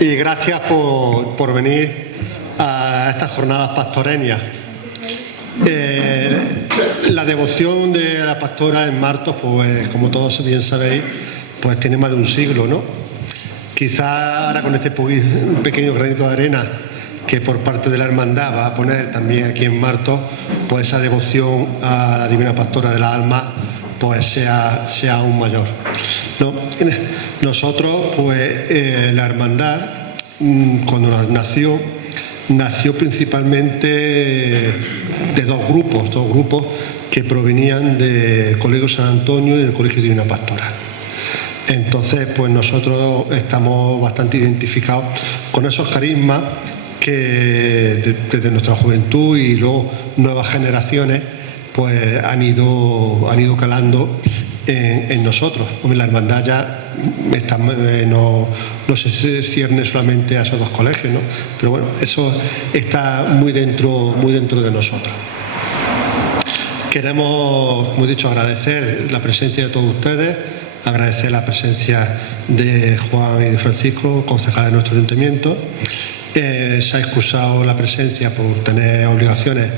y gracias por venir a estas jornadas pastoreñas. La devoción de la pastora en Martos, pues como todos bien sabéis, pues tiene más de un siglo, ¿no? Quizá ahora con este pequeño granito de arena que por parte de la hermandad va a poner también aquí en Martos, pues esa devoción a la Divina Pastora de la Alma pues sea aún mayor, ¿no? Nosotros, pues la hermandad, cuando nació principalmente de dos grupos que provenían del Colegio San Antonio y del Colegio Divina Pastora. Entonces, pues nosotros estamos bastante identificados con esos carismas que desde nuestra juventud y luego nuevas generaciones pues han ido calando en nosotros. La hermandad ya no se cierne solamente a esos dos colegios, ¿no? Pero bueno, eso está muy dentro de nosotros. Queremos, como he dicho, agradecer la presencia de todos ustedes, agradecer la presencia de Juan y de Francisco, concejales de nuestro ayuntamiento. Se ha excusado la presencia por tener obligaciones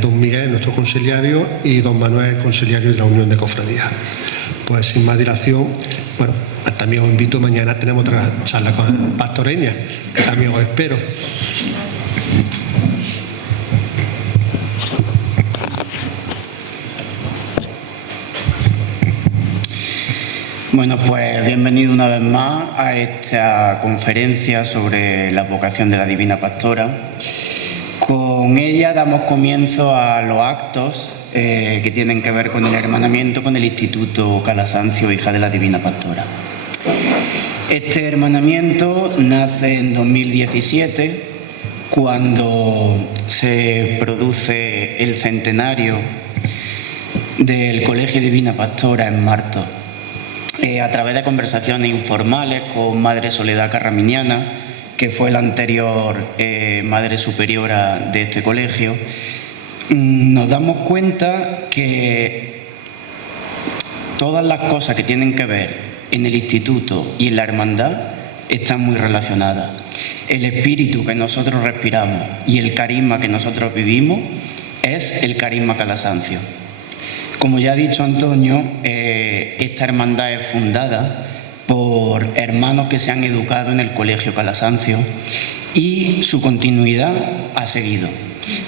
don Miguel, nuestro consiliario, y don Manuel, consiliario de la Unión de Cofradías. Pues sin más dilación, bueno, también os invito, mañana tenemos otra charla pastoreña, que también os espero. Bueno, pues bienvenido una vez más a esta conferencia sobre la vocación de la Divina Pastora. Con ella damos comienzo a los actos que tienen que ver con el hermanamiento con el Instituto Calasancio, Hija de la Divina Pastora. Este hermanamiento nace en 2017, cuando se produce el centenario del Colegio Divina Pastora en Martos. A través de conversaciones informales con Madre Soledad Carraminiana, que fue la anterior Madre Superiora de este colegio, nos damos cuenta que todas las cosas que tienen que ver en el instituto y en la hermandad están muy relacionadas. El espíritu que nosotros respiramos y el carisma que nosotros vivimos es el carisma calasancio. Como ya ha dicho Antonio, esta hermandad es fundada por hermanos que se han educado en el Colegio Calasancio y su continuidad ha seguido.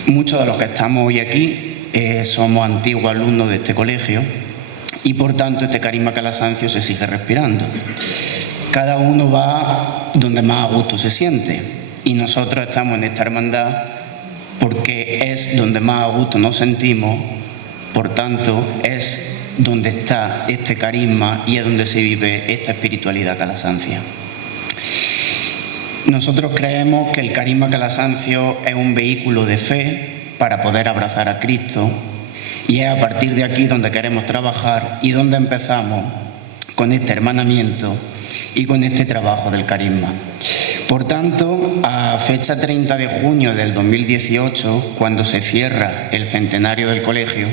Muchos de los que estamos hoy aquí somos antiguos alumnos de este colegio y por tanto este carisma calasancio se sigue respirando. Cada uno va donde más a gusto se siente y nosotros estamos en esta hermandad porque es donde más a gusto nos sentimos. Por tanto, es donde está este carisma y es donde se vive esta espiritualidad calasancia. Nosotros creemos que el carisma calasancio es un vehículo de fe para poder abrazar a Cristo y es a partir de aquí donde queremos trabajar y donde empezamos con este hermanamiento y con este trabajo del carisma. Por tanto, a fecha 30 de junio del 2018, cuando se cierra el centenario del colegio,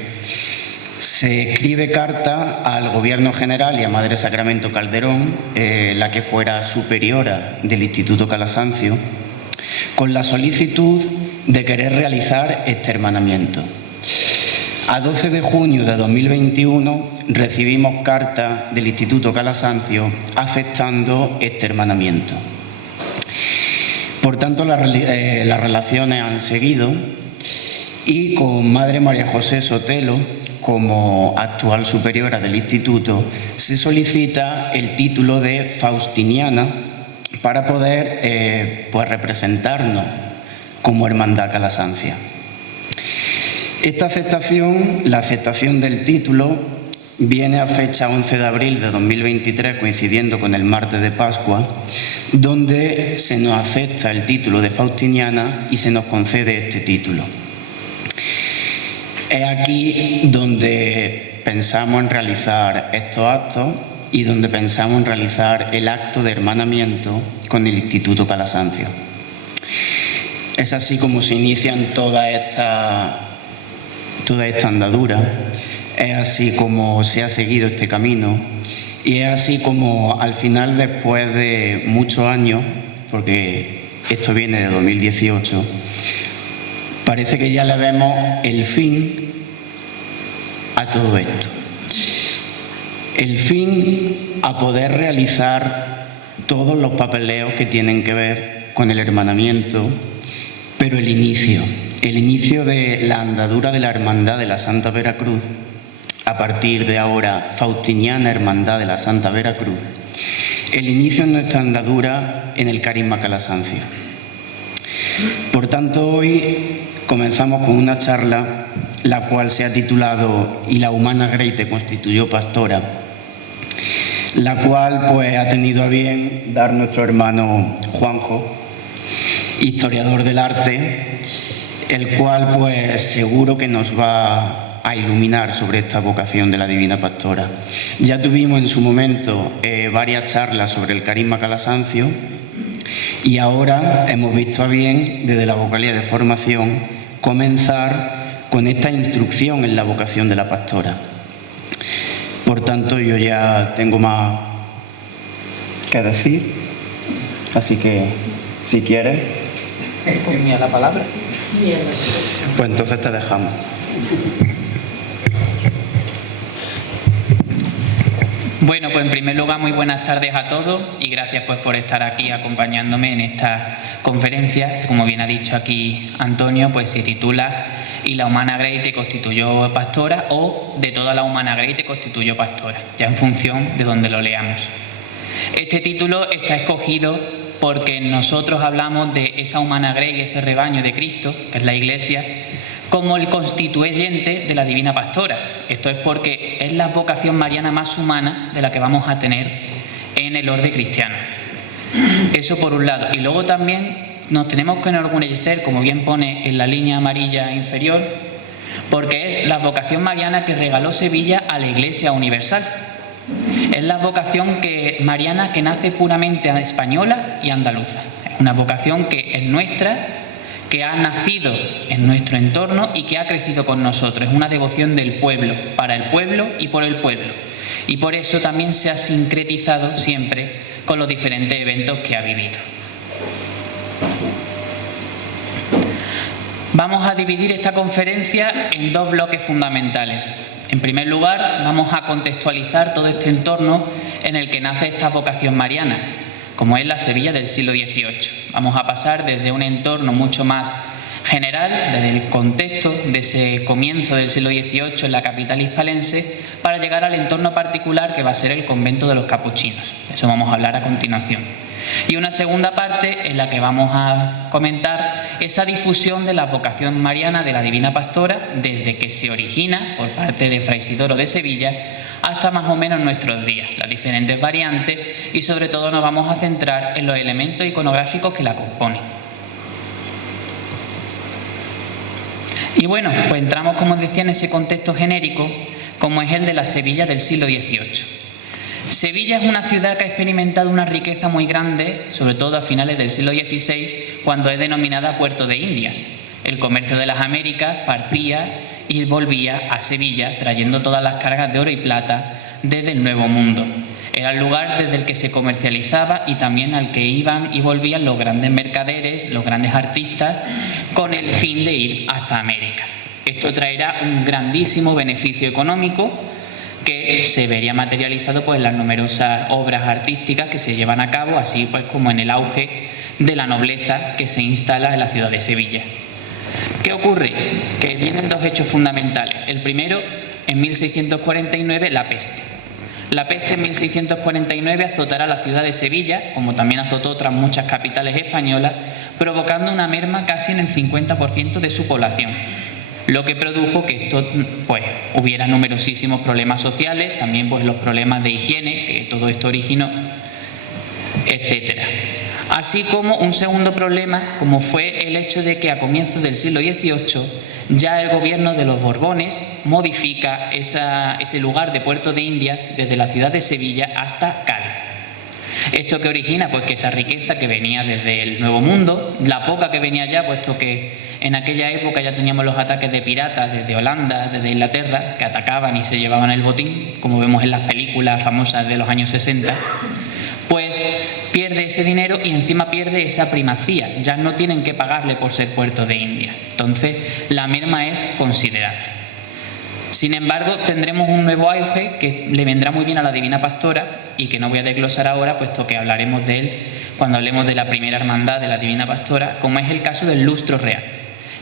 se escribe carta al Gobierno General y a Madre Sacramento Calderón, la que fuera superiora del Instituto Calasancio, con la solicitud de querer realizar este hermanamiento. A 12 de junio de 2021 recibimos carta del Instituto Calasancio aceptando este hermanamiento. Por tanto, las relaciones han seguido y con Madre María José Sotelo, como actual superiora del instituto, se solicita el título de Faustiniana para poder pues representarnos como Hermandad Calasancia. Esta aceptación, la aceptación del título, viene a fecha 11 de abril de 2023, coincidiendo con el martes de Pascua, donde se nos acepta el título de Faustiniana y se nos concede este título. Es aquí donde pensamos en realizar estos actos y donde pensamos en realizar el acto de hermanamiento con el Instituto Calasancio. Es así como se inician toda esta andadura, es así como se ha seguido este camino y es así como al final, después de muchos años, porque esto viene de 2018, parece que ya le vemos el fin a todo esto. El fin a poder realizar todos los papeleos que tienen que ver con el hermanamiento, pero el inicio de la andadura de la Hermandad de la Santa Veracruz, a partir de ahora Faustiniana Hermandad de la Santa Veracruz, el inicio de nuestra andadura en el carisma calasancio. Por tanto, hoy comenzamos con una charla, la cual se ha titulado «Y la humana grey te constituyó pastora», la cual pues ha tenido a bien dar nuestro hermano Juanjo, historiador del arte, el cual pues seguro que nos va a iluminar sobre esta vocación de la Divina Pastora. Ya tuvimos en su momento varias charlas sobre el carisma calasancio y ahora hemos visto a bien, desde la vocalía de formación, comenzar con esta instrucción en la vocación de la pastora. Por tanto, yo ya tengo más que decir, así que si quieres... Pues mía la palabra. Pues entonces te dejamos. Bueno, pues en primer lugar, muy buenas tardes a todos y gracias pues por estar aquí acompañándome en esta conferencia, que como bien ha dicho aquí Antonio, pues se titula «Y la humana grey te constituyó pastora» o «De toda la humana grey te constituyó pastora», ya en función de donde lo leamos. Este título está escogido porque nosotros hablamos de esa humana grey, ese rebaño de Cristo, que es la Iglesia, como el constituyente de la Divina Pastora. Esto es porque es la vocación mariana más humana de la que vamos a tener en el orbe cristiano. Eso por un lado. Y luego también nos tenemos que enorgullecer, como bien pone en la línea amarilla inferior, porque es la vocación mariana que regaló Sevilla a la Iglesia Universal. Es la vocación mariana que nace puramente española y andaluza. Es una vocación que es nuestra, que ha nacido en nuestro entorno y que ha crecido con nosotros. Es una devoción del pueblo, para el pueblo y por el pueblo. Y por eso también se ha sincretizado siempre con los diferentes eventos que ha vivido. Vamos a dividir esta conferencia en dos bloques fundamentales. En primer lugar, vamos a contextualizar todo este entorno en el que nace esta vocación mariana, como es la Sevilla del siglo XVIII. Vamos a pasar desde un entorno mucho más general, desde el contexto de ese comienzo del siglo XVIII en la capital hispalense, para llegar al entorno particular que va a ser el convento de los capuchinos. De eso vamos a hablar a continuación. Y una segunda parte en la que vamos a comentar esa difusión de la vocación mariana de la Divina Pastora desde que se origina por parte de Fray Isidoro de Sevilla hasta más o menos nuestros días, las diferentes variantes, y sobre todo nos vamos a centrar en los elementos iconográficos que la componen. Y bueno, pues entramos, como decía, en ese contexto genérico, como es el de la Sevilla del siglo XVIII. Sevilla es una ciudad que ha experimentado una riqueza muy grande, sobre todo a finales del siglo XVI, cuando es denominada Puerto de Indias. El comercio de las Américas partía y volvía a Sevilla, trayendo todas las cargas de oro y plata desde el Nuevo Mundo. Era el lugar desde el que se comercializaba y también al que iban y volvían los grandes mercaderes, los grandes artistas, con el fin de ir hasta América. Esto traerá un grandísimo beneficio económico que se vería materializado pues, en las numerosas obras artísticas que se llevan a cabo, así pues como en el auge de la nobleza que se instala en la ciudad de Sevilla. ¿Qué ocurre? Que vienen dos hechos fundamentales. El primero, en 1649, la peste. La peste en 1649 azotará la ciudad de Sevilla, como también azotó otras muchas capitales españolas, provocando una merma casi en el 50% de su población. Lo que produjo que esto, pues, hubiera numerosísimos problemas sociales, también pues los problemas de higiene, que todo esto originó, etcétera. Así como un segundo problema, como fue el hecho de que a comienzos del siglo XVIII ya el gobierno de los Borbones modifica ese lugar de Puerto de Indias desde la ciudad de Sevilla hasta Cádiz. ¿Esto qué origina? Pues que esa riqueza que venía desde el Nuevo Mundo, la poca que venía ya, puesto que en aquella época ya teníamos los ataques de piratas desde Holanda, desde Inglaterra, que atacaban y se llevaban el botín, como vemos en las películas famosas de los años 60, pues pierde ese dinero y encima pierde esa primacía. Ya no tienen que pagarle por ser puerto de India. Entonces, la merma es considerable. Sin embargo, tendremos un nuevo auge que le vendrá muy bien a la Divina Pastora y que no voy a desglosar ahora, puesto que hablaremos de él cuando hablemos de la primera hermandad de la Divina Pastora, como es el caso del lustro real.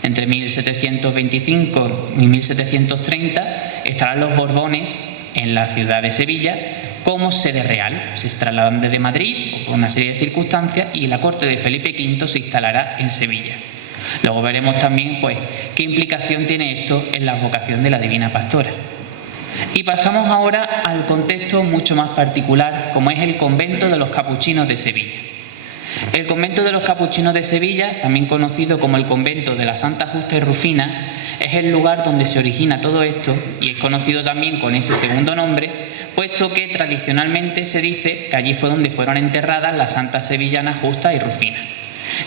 Entre 1725 y 1730 estarán los Borbones en la ciudad de Sevilla como sede real. Se trasladan desde Madrid por una serie de circunstancias y la corte de Felipe V se instalará en Sevilla. Luego veremos también qué implicación tiene esto en la vocación de la Divina Pastora. Y pasamos ahora al contexto mucho más particular, como es el convento de los Capuchinos de Sevilla. El convento de los Capuchinos de Sevilla, también conocido como el convento de la Santa Justa y Rufina, es el lugar donde se origina todo esto y es conocido también con ese segundo nombre, puesto que tradicionalmente se dice que allí fue donde fueron enterradas las santas sevillanas Justa y Rufina.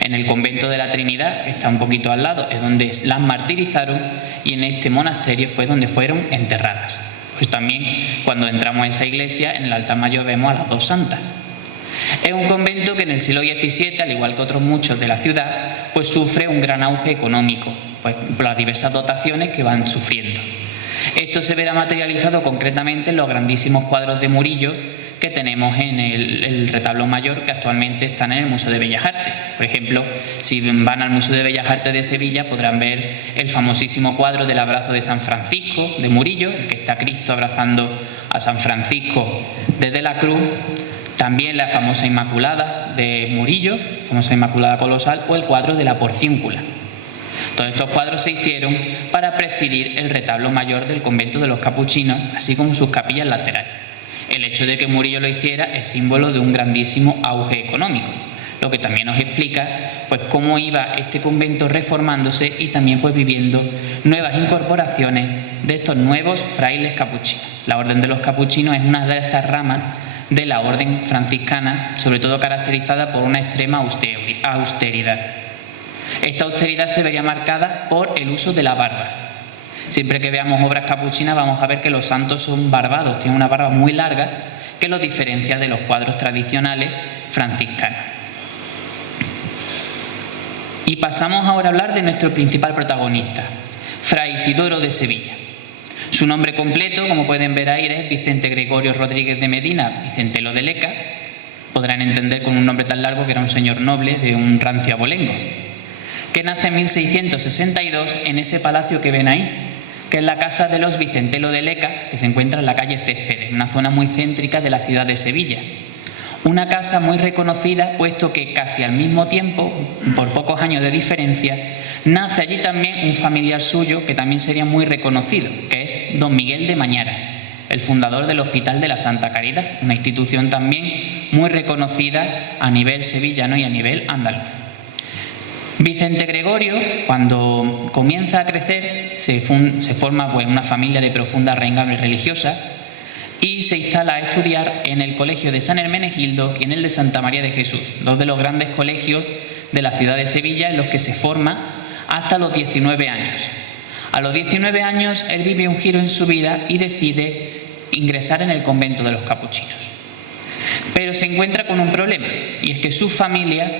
En el convento de la Trinidad, que está un poquito al lado, es donde las martirizaron y en este monasterio fue donde fueron enterradas. Pues también cuando entramos a esa iglesia, en el altar mayor vemos a las dos santas. Es un convento que en el siglo XVII, al igual que otros muchos de la ciudad, pues sufre un gran auge económico, pues por las diversas dotaciones que van sufriendo. Esto se verá materializado concretamente en los grandísimos cuadros de Murillo que tenemos en el retablo mayor, que actualmente están en el Museo de Bellas Artes. Por ejemplo, si van al Museo de Bellas Artes de Sevilla podrán ver el famosísimo cuadro del abrazo de San Francisco de Murillo, en que está Cristo abrazando a San Francisco desde la cruz. También la famosa Inmaculada de Murillo, famosa Inmaculada colosal, o el cuadro de la Porciúncula. Todos estos cuadros se hicieron para presidir el retablo mayor del convento de los Capuchinos, así como sus capillas laterales. El hecho de que Murillo lo hiciera es símbolo de un grandísimo auge económico, lo que también nos explica cómo iba este convento reformándose y también viviendo nuevas incorporaciones de estos nuevos frailes capuchinos. La orden de los capuchinos es una de estas ramas de la orden franciscana, sobre todo caracterizada por una extrema austeridad. Esta austeridad se vería marcada por el uso de la barba. Siempre que veamos obras capuchinas vamos a ver que los santos son barbados, tienen una barba muy larga que los diferencia de los cuadros tradicionales franciscanos. Y pasamos ahora a hablar de nuestro principal protagonista, Fray Isidoro de Sevilla. Su nombre completo, como pueden ver ahí, es Vicente Gregorio Rodríguez de Medina, Vicentelo de Leca. Podrán entender con un nombre tan largo que era un señor noble de un rancio abolengo, que nace en 1662 en ese palacio que ven ahí, que es la casa de los Vicentelo de Leca, que se encuentra en la calle Céspedes, una zona muy céntrica de la ciudad de Sevilla. Una casa muy reconocida, puesto que casi al mismo tiempo, por pocos años de diferencia, nace allí también un familiar suyo que también sería muy reconocido, que es don Miguel de Mañara, el fundador del Hospital de la Santa Caridad, una institución también muy reconocida a nivel sevillano y a nivel andaluz. Vicente Gregorio, cuando comienza a crecer, se forma una familia de profunda raigambre religiosa y se instala a estudiar en el colegio de San Hermenegildo y en el de Santa María de Jesús, dos de los grandes colegios de la ciudad de Sevilla en los que se forma hasta los 19 años. A los 19 años él vive un giro en su vida y decide ingresar en el convento de los Capuchinos. Pero se encuentra con un problema, y es que su familia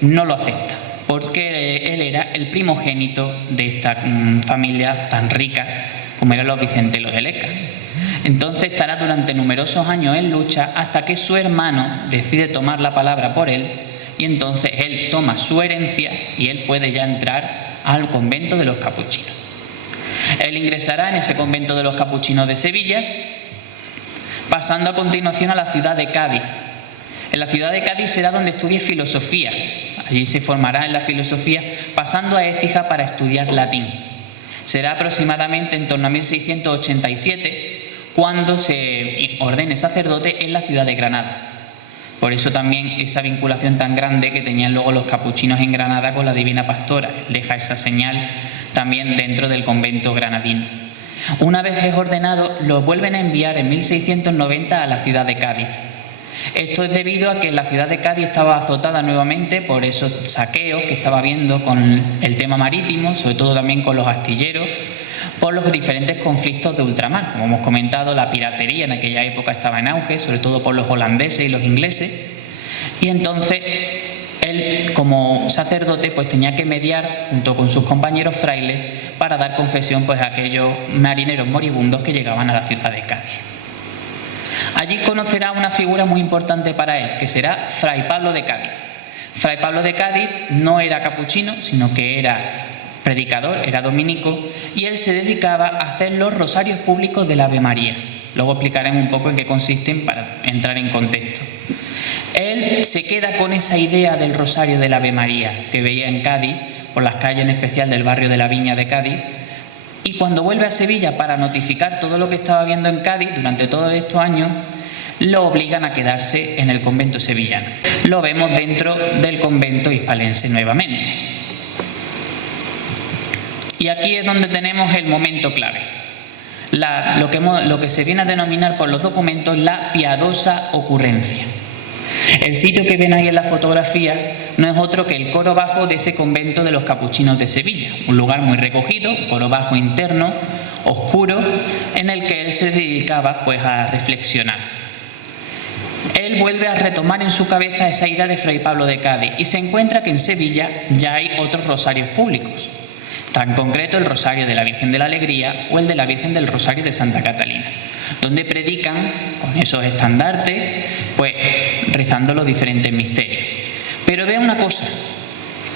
no lo acepta, porque él era el primogénito de esta familia tan rica como eran los Vicentelo de Leca. Entonces estará durante numerosos años en lucha hasta que su hermano decide tomar la palabra por él y entonces él toma su herencia y él puede ya entrar al convento de los Capuchinos. Él ingresará en ese convento de los Capuchinos de Sevilla, pasando a continuación a la ciudad de Cádiz. En la ciudad de Cádiz será donde estudie filosofía. Allí se formará en la filosofía, pasando a Écija para estudiar latín. Será aproximadamente en torno a 1687 cuando se ordene sacerdote en la ciudad de Granada. Por eso también esa vinculación tan grande que tenían luego los capuchinos en Granada con la Divina Pastora. Deja esa señal también dentro del convento granadino. Una vez es ordenado, lo vuelven a enviar en 1690 a la ciudad de Cádiz. Esto es debido a que la ciudad de Cádiz estaba azotada nuevamente por esos saqueos que estaba habiendo con el tema marítimo, sobre todo también con los astilleros, por los diferentes conflictos de ultramar. Como hemos comentado, la piratería en aquella época estaba en auge, sobre todo por los holandeses y los ingleses, Y entonces él, como sacerdote, pues tenía que mediar junto con sus compañeros frailes para dar confesión pues a aquellos marineros moribundos que llegaban a la ciudad de Cádiz. Allí conocerá una figura muy importante para él, que será Fray Pablo de Cádiz. Fray Pablo de Cádiz no era capuchino, sino que era predicador, era dominico, y él se dedicaba a hacer los rosarios públicos del Ave María. Luego explicaremos un poco en qué consisten para entrar en contexto. Él se queda con esa idea del rosario del Ave María que veía en Cádiz, por las calles en especial del barrio de la Viña de Cádiz, y cuando vuelve a Sevilla para notificar todo lo que estaba viendo en Cádiz durante todos estos años, lo obligan a quedarse en el convento sevillano. Lo vemos dentro del convento hispalense nuevamente. Y aquí es donde tenemos el momento clave. Lo que se viene a denominar por los documentos la piadosa ocurrencia. El sitio que ven ahí en la fotografía no es otro que el coro bajo de ese convento de los capuchinos de Sevilla, un lugar muy recogido, un coro bajo interno, oscuro, en el que él se dedicaba pues a reflexionar. Él vuelve a retomar en su cabeza esa idea de Fray Pablo de Cádiz y se encuentra que en Sevilla ya hay otros rosarios públicos, tan concreto el Rosario de la Virgen de la Alegría o el de la Virgen del Rosario de Santa Catalina, donde predican con esos estandartes, pues rezando los diferentes misterios. Pero vean una cosa,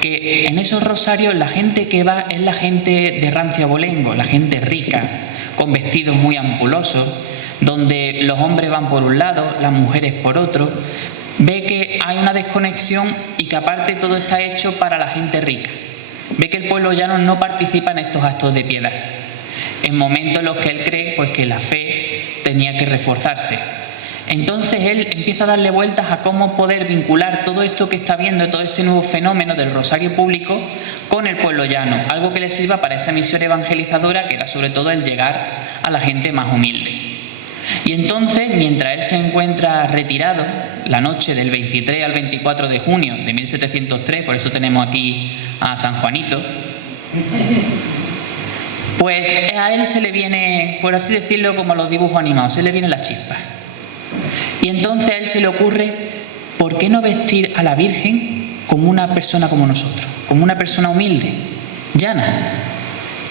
que en esos rosarios la gente que va es la gente de rancio abolengo, la gente rica, con vestidos muy ampulosos, donde los hombres van por un lado, las mujeres por otro. Ve que hay una desconexión y que aparte todo está hecho para la gente rica. Ve que el pueblo llano no participa en estos actos de piedad, en momentos en los que él cree pues, que la fe tenía que reforzarse. Entonces él empieza a darle vueltas a cómo poder vincular todo esto que está viendo, todo este nuevo fenómeno del rosario público con el pueblo llano, algo que le sirva para esa misión evangelizadora que era sobre todo el llegar a la gente más humilde. Y entonces, mientras él se encuentra retirado, la noche del 23 al 24 de junio de 1703, por eso tenemos aquí a San Juanito, pues a él se le viene, por así decirlo, como a los dibujos animados, se le viene la chispa. Y entonces a él se le ocurre, ¿por qué no vestir a la Virgen como una persona como nosotros? Como una persona humilde, llana.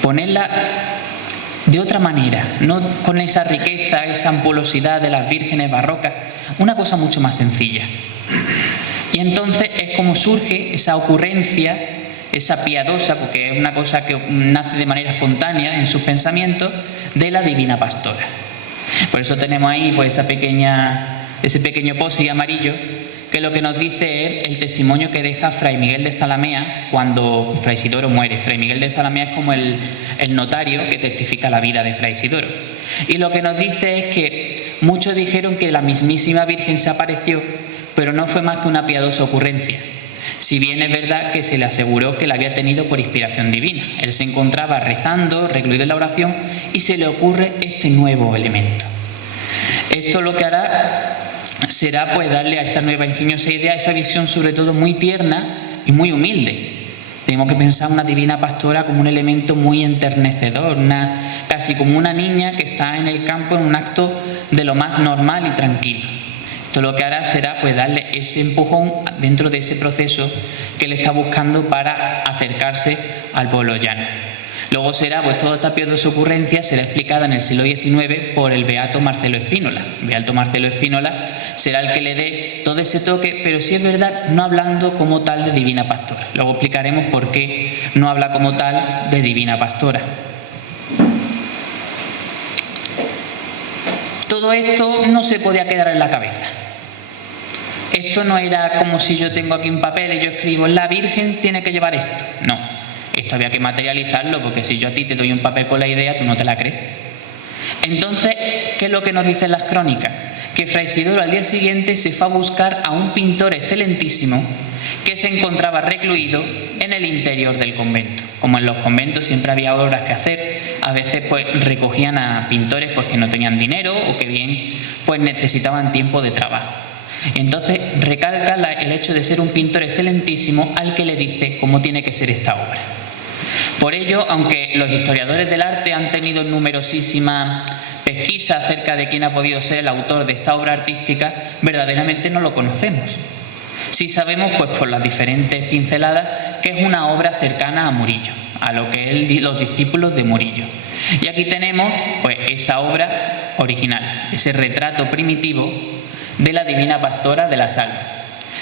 Ponerla de otra manera, no con esa riqueza, esa ampulosidad de las vírgenes barrocas, una cosa mucho más sencilla. Y entonces es como surge esa ocurrencia, esa piadosa, porque es una cosa que nace de manera espontánea en sus pensamientos, de la Divina Pastora. Por eso tenemos ahí pues ese pequeño posi amarillo que lo que nos dice es el testimonio que deja Fray Miguel de Zalamea cuando Fray Isidoro muere. Fray Miguel de Zalamea es como el notario que testifica la vida de Fray Isidoro. Y lo que nos dice es que muchos dijeron que la mismísima Virgen se apareció, pero no fue más que una piadosa ocurrencia. Si bien es verdad que se le aseguró que la había tenido por inspiración divina. Él se encontraba rezando, recluido en la oración, y se le ocurre este nuevo elemento. Esto lo que hará será pues darle a esa nueva ingeniosa idea, esa visión sobre todo muy tierna y muy humilde. Tenemos que pensar una divina pastora como un elemento muy enternecedor, casi como una niña que está en el campo en un acto de lo más normal y tranquilo. Esto lo que hará será pues darle ese empujón dentro de ese proceso que él está buscando para acercarse al pueblo llano. Luego será, pues toda esta piadosa ocurrencia será explicada en el siglo XIX por el beato Marcelo Espínola. El beato Marcelo Espínola será el que le dé todo ese toque, pero sí es verdad, no hablando como tal de divina pastora. Luego explicaremos por qué no habla como tal de divina pastora. Todo esto no se podía quedar en la cabeza. Esto no era como si yo tengo aquí un papel y yo escribo, la Virgen tiene que llevar esto. No, esto había que materializarlo, porque si yo a ti te doy un papel con la idea, tú no te la crees. Entonces, ¿qué es lo que nos dicen las crónicas? Que Fray Isidoro al día siguiente se fue a buscar a un pintor excelentísimo que se encontraba recluido en el interior del convento. Como en los conventos siempre había obras que hacer, a veces pues recogían a pintores pues, que no tenían dinero o que bien pues necesitaban tiempo de trabajo. Entonces recalca el hecho de ser un pintor excelentísimo al que le dice cómo tiene que ser esta obra. Por ello, aunque los historiadores del arte han tenido numerosísimas pesquisas acerca de quién ha podido ser el autor de esta obra artística, verdaderamente no lo conocemos. Sí sabemos, pues por las diferentes pinceladas, que es una obra cercana a Murillo, a lo que es los discípulos de Murillo. Y aquí tenemos pues esa obra original, ese retrato primitivo de la Divina Pastora de las Almas.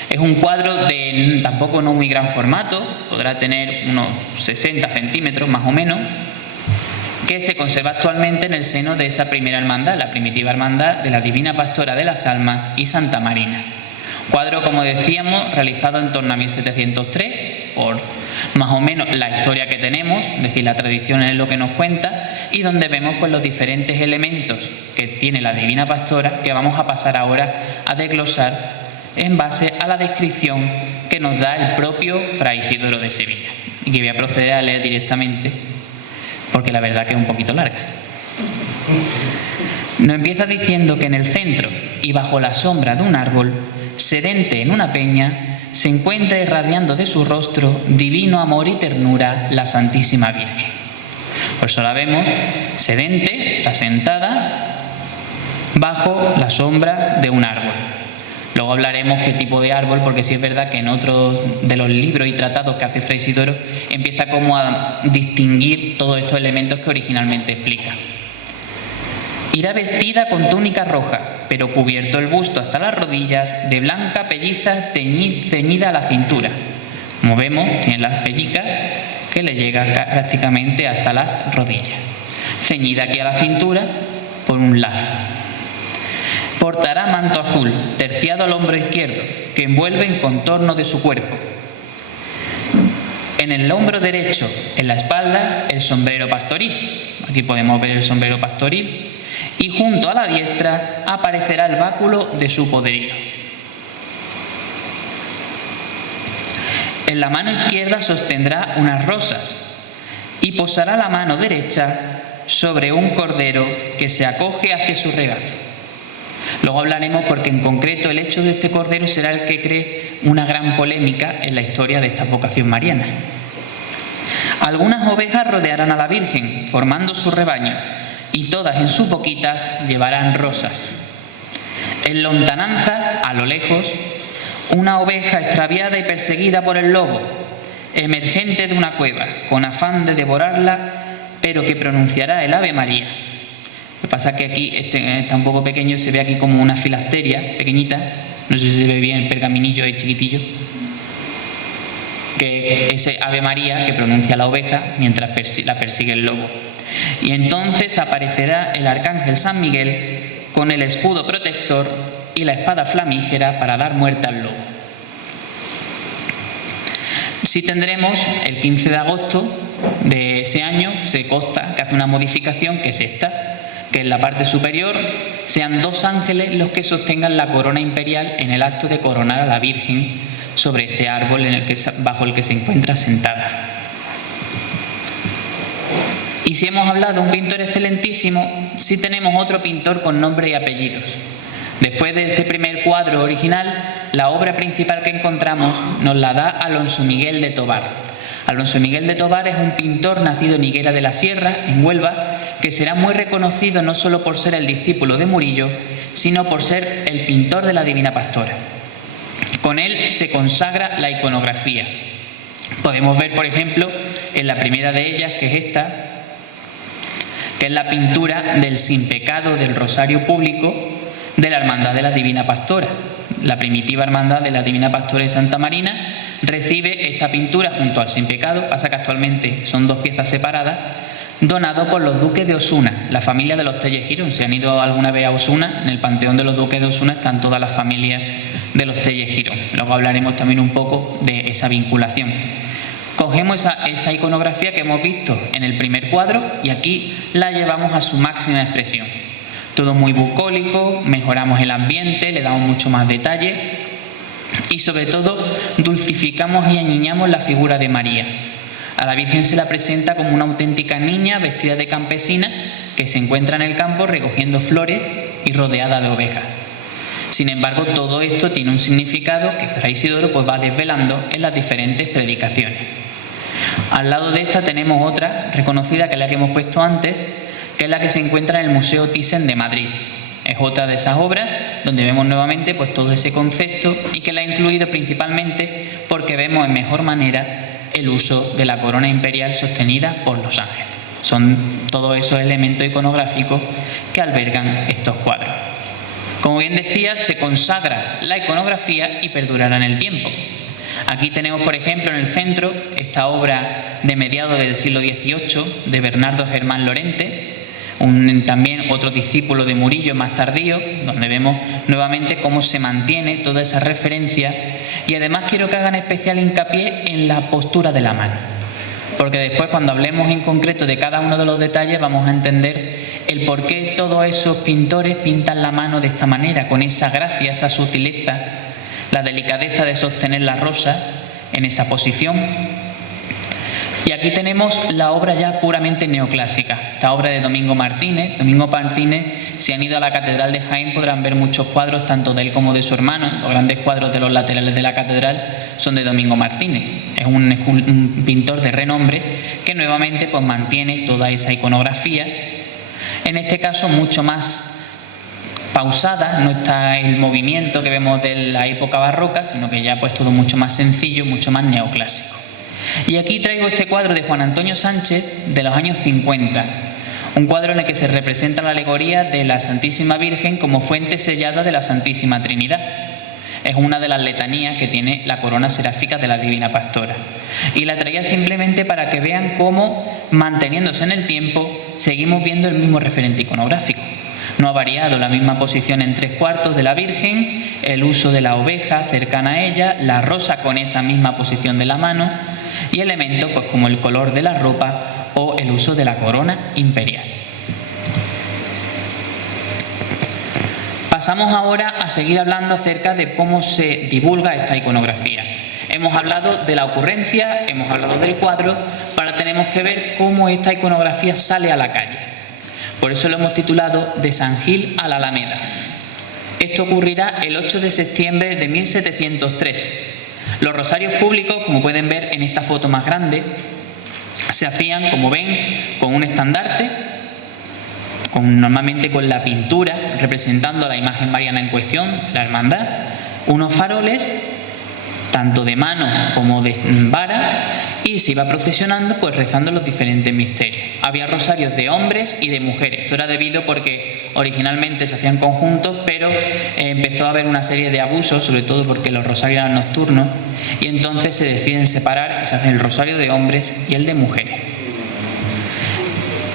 Es un cuadro de tampoco no muy gran formato, podrá tener unos 60 centímetros más o menos, que se conserva actualmente en el seno de esa primera hermandad, la primitiva hermandad de la Divina Pastora de las Almas y Santa Marina. Cuadro, como decíamos, realizado en torno a 1703, por más o menos la historia que tenemos, es decir, la tradición es lo que nos cuenta, y donde vemos pues los diferentes elementos que tiene la Divina Pastora, que vamos a pasar ahora a desglosar en base a la descripción que nos da el propio Fray Isidoro de Sevilla, y que voy a proceder a leer directamente, porque la verdad que es un poquito larga. Nos empieza diciendo que en el centro y bajo la sombra de un árbol, sedente en una peña, se encuentra irradiando de su rostro divino amor y ternura la Santísima Virgen. Por eso la vemos sedente, está sentada bajo la sombra de un árbol. Luego hablaremos qué tipo de árbol, porque sí es verdad que en otros de los libros y tratados que hace Fray Isidoro empieza como a distinguir todos estos elementos que originalmente explica. Irá vestida con túnica roja, pero cubierto el busto hasta las rodillas, de blanca pelliza ceñida a la cintura. Como vemos, tiene las pellicas que le llegan prácticamente hasta las rodillas. Ceñida aquí a la cintura por un lazo. Portará manto azul, terciado al hombro izquierdo, que envuelve en contorno de su cuerpo. En el hombro derecho, en la espalda, el sombrero pastoril. Aquí podemos ver el sombrero pastoril. Y junto a la diestra aparecerá el báculo de su poderío. En la mano izquierda sostendrá unas rosas y posará la mano derecha sobre un cordero que se acoge hacia su regazo. Luego hablaremos porque en concreto el hecho de este cordero será el que cree una gran polémica en la historia de esta vocación mariana. Algunas ovejas rodearán a la Virgen, formando su rebaño, y todas en sus boquitas llevarán rosas. En lontananza, a lo lejos, una oveja extraviada y perseguida por el lobo, emergente de una cueva, con afán de devorarla, pero que pronunciará el Ave María. Lo que pasa es que aquí está un poco pequeño, se ve aquí como una filasteria pequeñita, no sé si se ve bien el pergaminillo ahí chiquitillo, que ese Ave María que pronuncia la oveja mientras la persigue el lobo. Y entonces aparecerá el arcángel San Miguel con el escudo protector y la espada flamígera para dar muerte al lobo. Sí tendremos el 15 de agosto de ese año, se consta que hace una modificación, que es esta, que en la parte superior sean dos ángeles los que sostengan la corona imperial en el acto de coronar a la Virgen sobre ese árbol bajo el que se encuentra sentada. Y si hemos hablado de un pintor excelentísimo, sí tenemos otro pintor con nombre y apellidos. Después de este primer cuadro original, la obra principal que encontramos nos la da Alonso Miguel de Tobar. Alonso Miguel de Tobar es un pintor nacido en Higuera de la Sierra, en Huelva, que será muy reconocido no solo por ser el discípulo de Murillo, sino por ser el pintor de la Divina Pastora. Con él se consagra la iconografía. Podemos ver, por ejemplo, en la primera de ellas, que es esta, que es la pintura del Sin Pecado del Rosario Público de la Hermandad de la Divina Pastora. La primitiva Hermandad de la Divina Pastora de Santa Marina recibe esta pintura junto al Sin Pecado, pasa que actualmente son dos piezas separadas, donado por los duques de Osuna, la familia de los Telles Girón. Si han ido alguna vez a Osuna, en el panteón de los duques de Osuna están todas las familias de los Telles Girón. Luego hablaremos también un poco de esa vinculación. Cogemos esa iconografía que hemos visto en el primer cuadro y aquí la llevamos a su máxima expresión. Todo muy bucólico, mejoramos el ambiente, le damos mucho más detalle y sobre todo dulcificamos y añiñamos la figura de María. A la Virgen se la presenta como una auténtica niña vestida de campesina que se encuentra en el campo recogiendo flores y rodeada de ovejas. Sin embargo, todo esto tiene un significado que Fray Isidoro pues va desvelando en las diferentes predicaciones. Al lado de esta tenemos otra reconocida, que es la que hemos puesto antes, que es la que se encuentra en el Museo Thyssen de Madrid. Es otra de esas obras donde vemos nuevamente pues todo ese concepto y que la ha incluido principalmente porque vemos en mejor manera el uso de la corona imperial sostenida por los ángeles. Son todos esos elementos iconográficos que albergan estos cuadros. Como bien decía, se consagra la iconografía y perdurará en el tiempo. Aquí tenemos, por ejemplo, en el centro esta obra de mediados del siglo XVIII de Bernardo Germán Lorente, también otro discípulo de Murillo más tardío, donde vemos nuevamente cómo se mantiene toda esa referencia, y además quiero que hagan especial hincapié en la postura de la mano, porque después cuando hablemos en concreto de cada uno de los detalles vamos a entender el por qué todos esos pintores pintan la mano de esta manera, con esa gracia, esa sutileza, la delicadeza de sostener la rosa en esa posición. Y aquí tenemos la obra ya puramente neoclásica, esta obra de Domingo Martínez. Domingo Martínez, si han ido a la Catedral de Jaén, podrán ver muchos cuadros, tanto de él como de su hermano. Los grandes cuadros de los laterales de la catedral son de Domingo Martínez. Es un pintor de renombre que nuevamente pues mantiene toda esa iconografía, en este caso mucho más pausada, no está el movimiento que vemos de la época barroca, sino que ya pues todo mucho más sencillo, mucho más neoclásico. Y aquí traigo este cuadro de Juan Antonio Sánchez de los años 50, un cuadro en el que se representa la alegoría de la Santísima Virgen como fuente sellada de la Santísima Trinidad. Es una de las letanías que tiene la corona seráfica de la Divina Pastora. Y la traía simplemente para que vean cómo, manteniéndose en el tiempo, seguimos viendo el mismo referente iconográfico. No ha variado la misma posición en 3/4 de la Virgen, el uso de la oveja cercana a ella, la rosa con esa misma posición de la mano y elementos pues como el color de la ropa o el uso de la corona imperial. Pasamos ahora a seguir hablando acerca de cómo se divulga esta iconografía. Hemos hablado de la ocurrencia, hemos hablado del cuadro, ahora tenemos que ver cómo esta iconografía sale a la calle. Por eso lo hemos titulado De San Gil a la Alameda. Esto ocurrirá el 8 de septiembre de 1703. Los rosarios públicos, como pueden ver en esta foto más grande, se hacían, como ven, con un estandarte, normalmente con la pintura representando la imagen mariana en cuestión, la hermandad, unos faroles, tanto de mano como de vara, y se iba procesionando pues rezando los diferentes misterios. Había rosarios de hombres y de mujeres. Esto era debido porque originalmente se hacían conjuntos, pero empezó a haber una serie de abusos, sobre todo porque los rosarios eran nocturnos, y entonces se deciden separar y se hace el rosario de hombres y el de mujeres.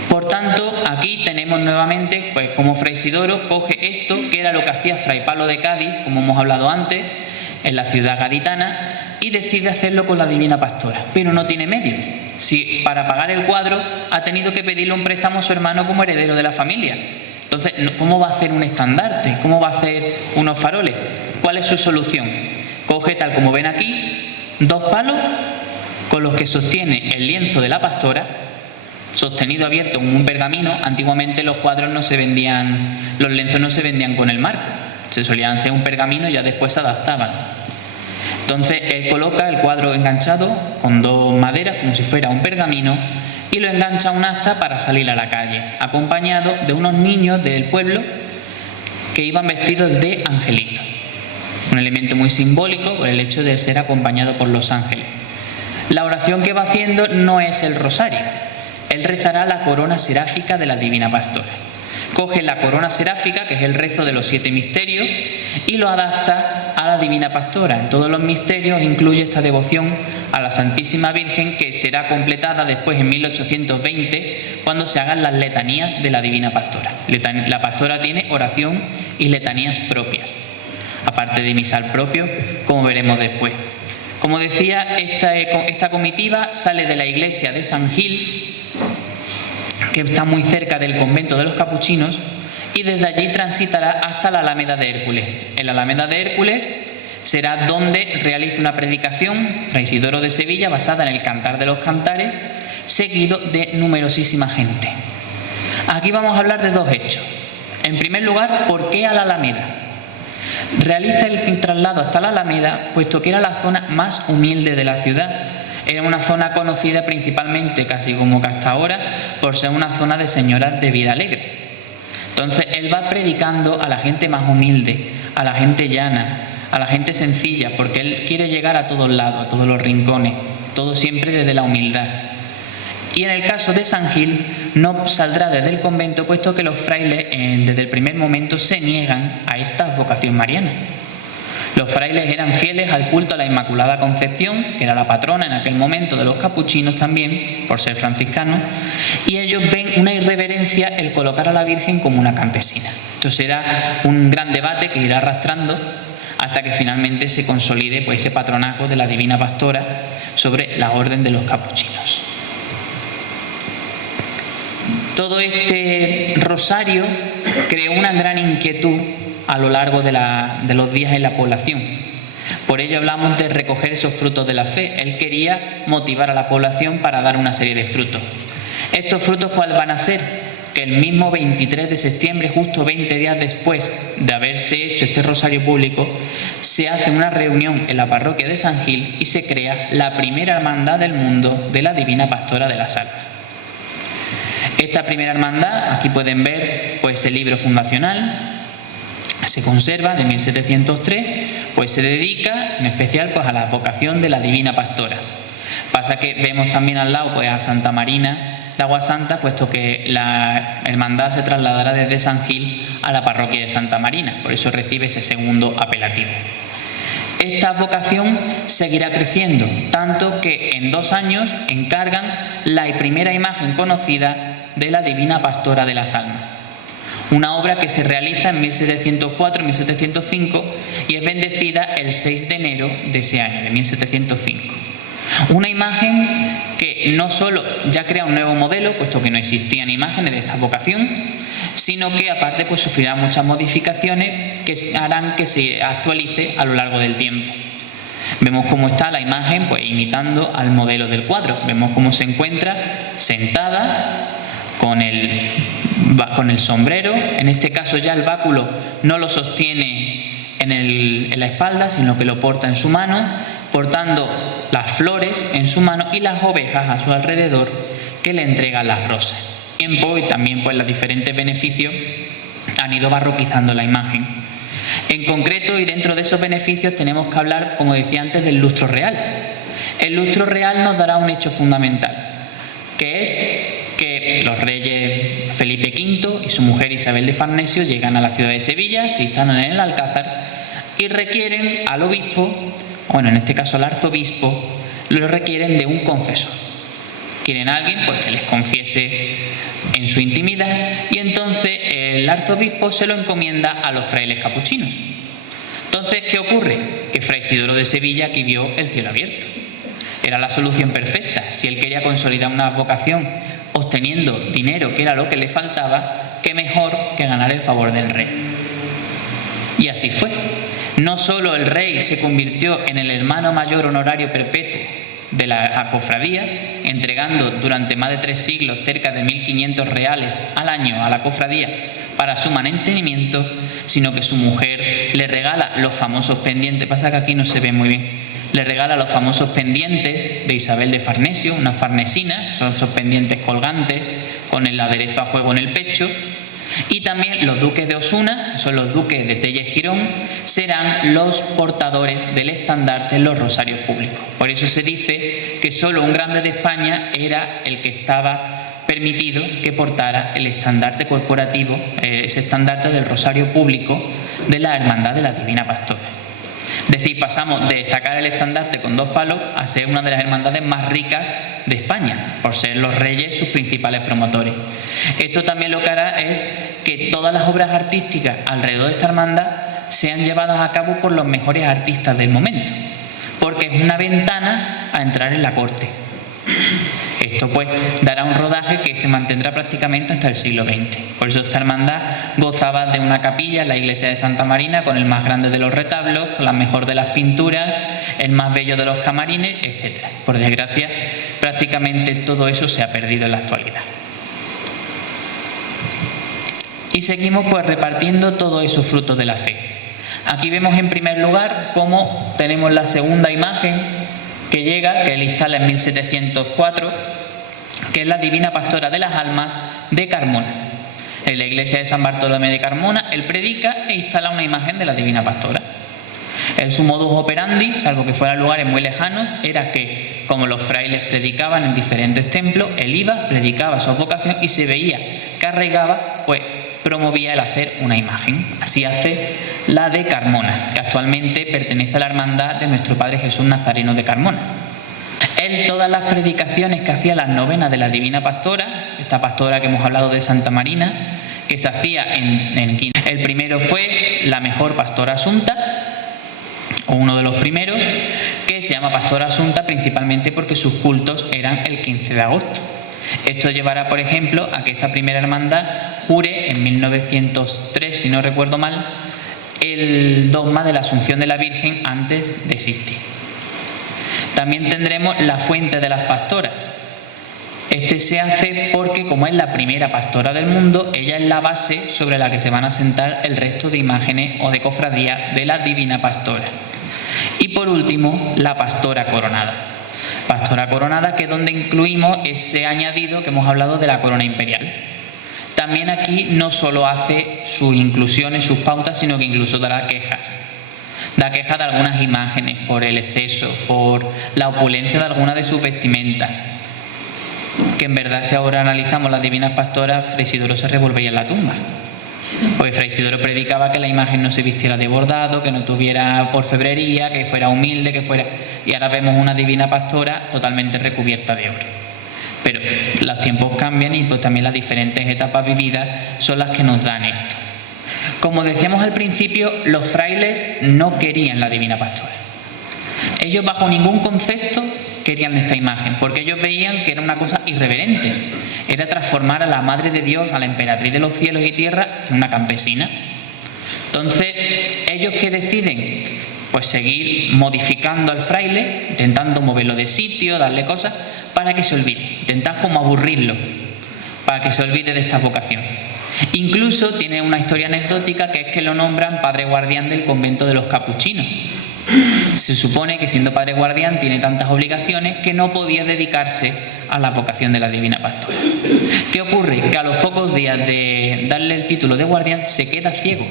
Por tanto, aquí tenemos nuevamente pues como Fray Isidoro coge esto, que era lo que hacía Fray Pablo de Cádiz, como hemos hablado antes, en la ciudad gaditana, y decide hacerlo con la Divina Pastora, pero no tiene medios. Si para pagar el cuadro ha tenido que pedirle un préstamo a su hermano como heredero de la familia. Entonces, ¿cómo va a hacer un estandarte? ¿Cómo va a hacer unos faroles? ¿Cuál es su solución? Coge, tal como ven aquí, 2 palos con los que sostiene el lienzo de la pastora, sostenido abierto con un pergamino. Antiguamente los cuadros no se vendían, los lienzos no se vendían con el marco, se solían ser un pergamino y ya después se adaptaban. Entonces él coloca el cuadro enganchado con 2 maderas como si fuera un pergamino y lo engancha a un asta para salir a la calle, acompañado de unos niños del pueblo que iban vestidos de angelitos. Un elemento muy simbólico por el hecho de ser acompañado por los ángeles. La oración que va haciendo no es el rosario. Él rezará la corona seráfica de la Divina Pastora. Coge la corona seráfica, que es el rezo de los 7 misterios, y lo adapta a la Divina Pastora. En todos los misterios incluye esta devoción a la Santísima Virgen, que será completada después en 1820, cuando se hagan las letanías de la Divina Pastora. La pastora tiene oración y letanías propias, aparte de misal propio, como veremos después. Como decía, esta comitiva sale de la iglesia de San Gil, que está muy cerca del convento de los capuchinos, y desde allí transitará hasta la Alameda de Hércules. En la Alameda de Hércules será donde realiza una predicación Fray Isidoro de Sevilla basada en el Cantar de los Cantares, seguido de numerosísima gente. Aquí vamos a hablar de 2 hechos. En primer lugar, ¿por qué a la Alameda? Realiza el traslado hasta la Alameda puesto que era la zona más humilde de la ciudad. Era una zona conocida principalmente, casi como que hasta ahora, por ser una zona de señoras de vida alegre. Entonces él va predicando a la gente más humilde, a la gente llana, a la gente sencilla, porque él quiere llegar a todos lados, a todos los rincones, todo siempre desde la humildad. Y en el caso de San Gil no saldrá desde el convento, puesto que los frailes desde el primer momento se niegan a esta vocación mariana. Los frailes eran fieles al culto a la Inmaculada Concepción, que era la patrona en aquel momento de los capuchinos también, por ser franciscanos, y ellos ven una irreverencia el colocar a la Virgen como una campesina. Esto será un gran debate que irá arrastrando hasta que finalmente se consolide pues, ese patronazgo de la Divina Pastora sobre la orden de los capuchinos. Todo este rosario creó una gran inquietud a lo largo de los días en la población. Por ello hablamos de recoger esos frutos de la fe. Él quería motivar a la población para dar una serie de frutos. ¿Estos frutos cuáles van a ser? Que el mismo 23 de septiembre, justo 20 días después de haberse hecho este rosario público, se hace una reunión en la parroquia de San Gil y se crea la primera hermandad del mundo de la Divina Pastora de las Almas. Esta primera hermandad, aquí pueden ver pues, el libro fundacional, se conserva de 1703, pues se dedica en especial pues, a la vocación de la Divina Pastora. Pasa que vemos también al lado pues, a Santa Marina de Agua Santa, puesto que la hermandad se trasladará desde San Gil a la parroquia de Santa Marina, por eso recibe ese segundo apelativo. Esta vocación seguirá creciendo, tanto que en 2 años encargan la primera imagen conocida de la Divina Pastora de las Almas. Una obra que se realiza en 1704 y 1705 y es bendecida el 6 de enero de ese año, de 1705. Una imagen que no solo ya crea un nuevo modelo, puesto que no existían imágenes de esta vocación, sino que aparte pues, sufrirá muchas modificaciones que harán que se actualice a lo largo del tiempo. Vemos cómo está la imagen pues, imitando al modelo del cuadro. Vemos cómo se encuentra sentada con el sombrero. En este caso ya el báculo no lo sostiene en la espalda, sino que lo porta en su mano, portando las flores en su mano y las ovejas a su alrededor que le entregan las rosas. Y también pues, los diferentes beneficios han ido barroquizando la imagen. En concreto, y dentro de esos beneficios, tenemos que hablar, como decía antes, del lustro real. El lustro real nos dará un hecho fundamental, que es que los reyes Felipe V y su mujer Isabel de Farnesio llegan a la ciudad de Sevilla, se instalan en el Alcázar y requieren al obispo, bueno, en este caso al arzobispo, lo requieren de un confesor. Quieren a alguien pues, que les confiese en su intimidad y entonces el arzobispo se lo encomienda a los frailes capuchinos. Entonces, ¿qué ocurre? Que Fray Isidoro de Sevilla aquí vio el cielo abierto. Era la solución perfecta. Si él quería consolidar una vocación obteniendo dinero, que era lo que le faltaba, qué mejor que ganar el favor del rey. Y así fue. No solo el rey se convirtió en el hermano mayor honorario perpetuo de la cofradía, entregando durante más de 3 siglos cerca de 1.500 reales al año a la cofradía para su mantenimiento, sino que su mujer le regala los famosos pendientes, pasa que aquí no se ve muy bien, le regala los famosos pendientes de Isabel de Farnesio, una farnesina, son esos pendientes colgantes con el aderezo a juego en el pecho. Y también los duques de Osuna, que son los duques de Telle Girón, serán los portadores del estandarte en los rosarios públicos. Por eso se dice que solo un grande de España era el que estaba permitido que portara el estandarte corporativo, ese estandarte del rosario público de la Hermandad de la Divina Pastora. Es decir, pasamos de sacar el estandarte con 2 palos a ser una de las hermandades más ricas de España, por ser los reyes sus principales promotores. Esto también lo que hará es que todas las obras artísticas alrededor de esta hermandad sean llevadas a cabo por los mejores artistas del momento, porque es una ventana a entrar en la corte. Esto pues dará un rodaje que se mantendrá prácticamente hasta el siglo XX. Por eso esta hermandad gozaba de una capilla en la iglesia de Santa Marina con el más grande de los retablos, con la mejor de las pinturas, el más bello de los camarines, etc. Por desgracia, prácticamente todo eso se ha perdido en la actualidad. Y seguimos pues repartiendo todos esos frutos de la fe. Aquí vemos en primer lugar cómo tenemos la segunda imagen que llega, que él instala en 1704, que es la Divina Pastora de las Almas de Carmona. En la iglesia de San Bartolomé de Carmona, él predica e instala una imagen de la Divina Pastora. Su modus operandi, salvo que fueran lugares muy lejanos, era que, como los frailes predicaban en diferentes templos, él iba, predicaba su vocación y se veía que arraigaba, pues promovía el hacer una imagen. Así hace la de Carmona, que actualmente pertenece a la hermandad de nuestro Padre Jesús Nazareno de Carmona. Él, todas las predicaciones que hacía las novenas de la Divina Pastora, esta pastora que hemos hablado de Santa Marina, que se hacía en quinto. El primero fue la mejor Pastora Asunta, o uno de los primeros, que se llama Pastora Asunta principalmente porque sus cultos eran el 15 de agosto. Esto llevará, por ejemplo, a que esta primera hermandad jure en 1903, si no recuerdo mal, el dogma de la Asunción de la Virgen antes de existir. También tendremos la Fuente de las Pastoras. Este se hace porque, como es la primera pastora del mundo, ella es la base sobre la que se van a sentar el resto de imágenes o de cofradías de la Divina Pastora. Y por último, la Pastora Coronada. Pastora Coronada, que es donde incluimos ese añadido que hemos hablado de la corona imperial. También aquí no solo hace sus inclusiones, sus pautas, sino que incluso dará quejas. Da quejas de algunas imágenes por el exceso, por la opulencia de alguna de sus vestimentas. Que en verdad, si ahora analizamos las Divinas Pastoras, Fray Isidoro se revolvería en la tumba. Porque Fray Isidoro predicaba que la imagen no se vistiera de bordado, que no tuviera orfebrería, que fuera humilde, que fuera... Y ahora vemos una Divina Pastora totalmente recubierta de oro. Pero los tiempos cambian y pues también las diferentes etapas vividas son las que nos dan esto. Como decíamos al principio, los frailes no querían la Divina Pastora. Ellos bajo ningún concepto querían esta imagen, porque ellos veían que era una cosa irreverente. Era transformar a la Madre de Dios, a la emperatriz de los cielos y tierra, en una campesina. Entonces, ¿ellos qué deciden? Pues seguir modificando al fraile, intentando moverlo de sitio, darle cosas, para que se olvide. Intentar como aburrirlo, para que se olvide de esta vocación. Incluso tiene una historia anecdótica, que es que lo nombran padre guardián del convento de los capuchinos. Se supone que, siendo padre guardián, tiene tantas obligaciones que no podía dedicarse a la vocación de la Divina Pastora. ¿Qué ocurre? Que a los pocos días de darle el título de guardián se queda ciego.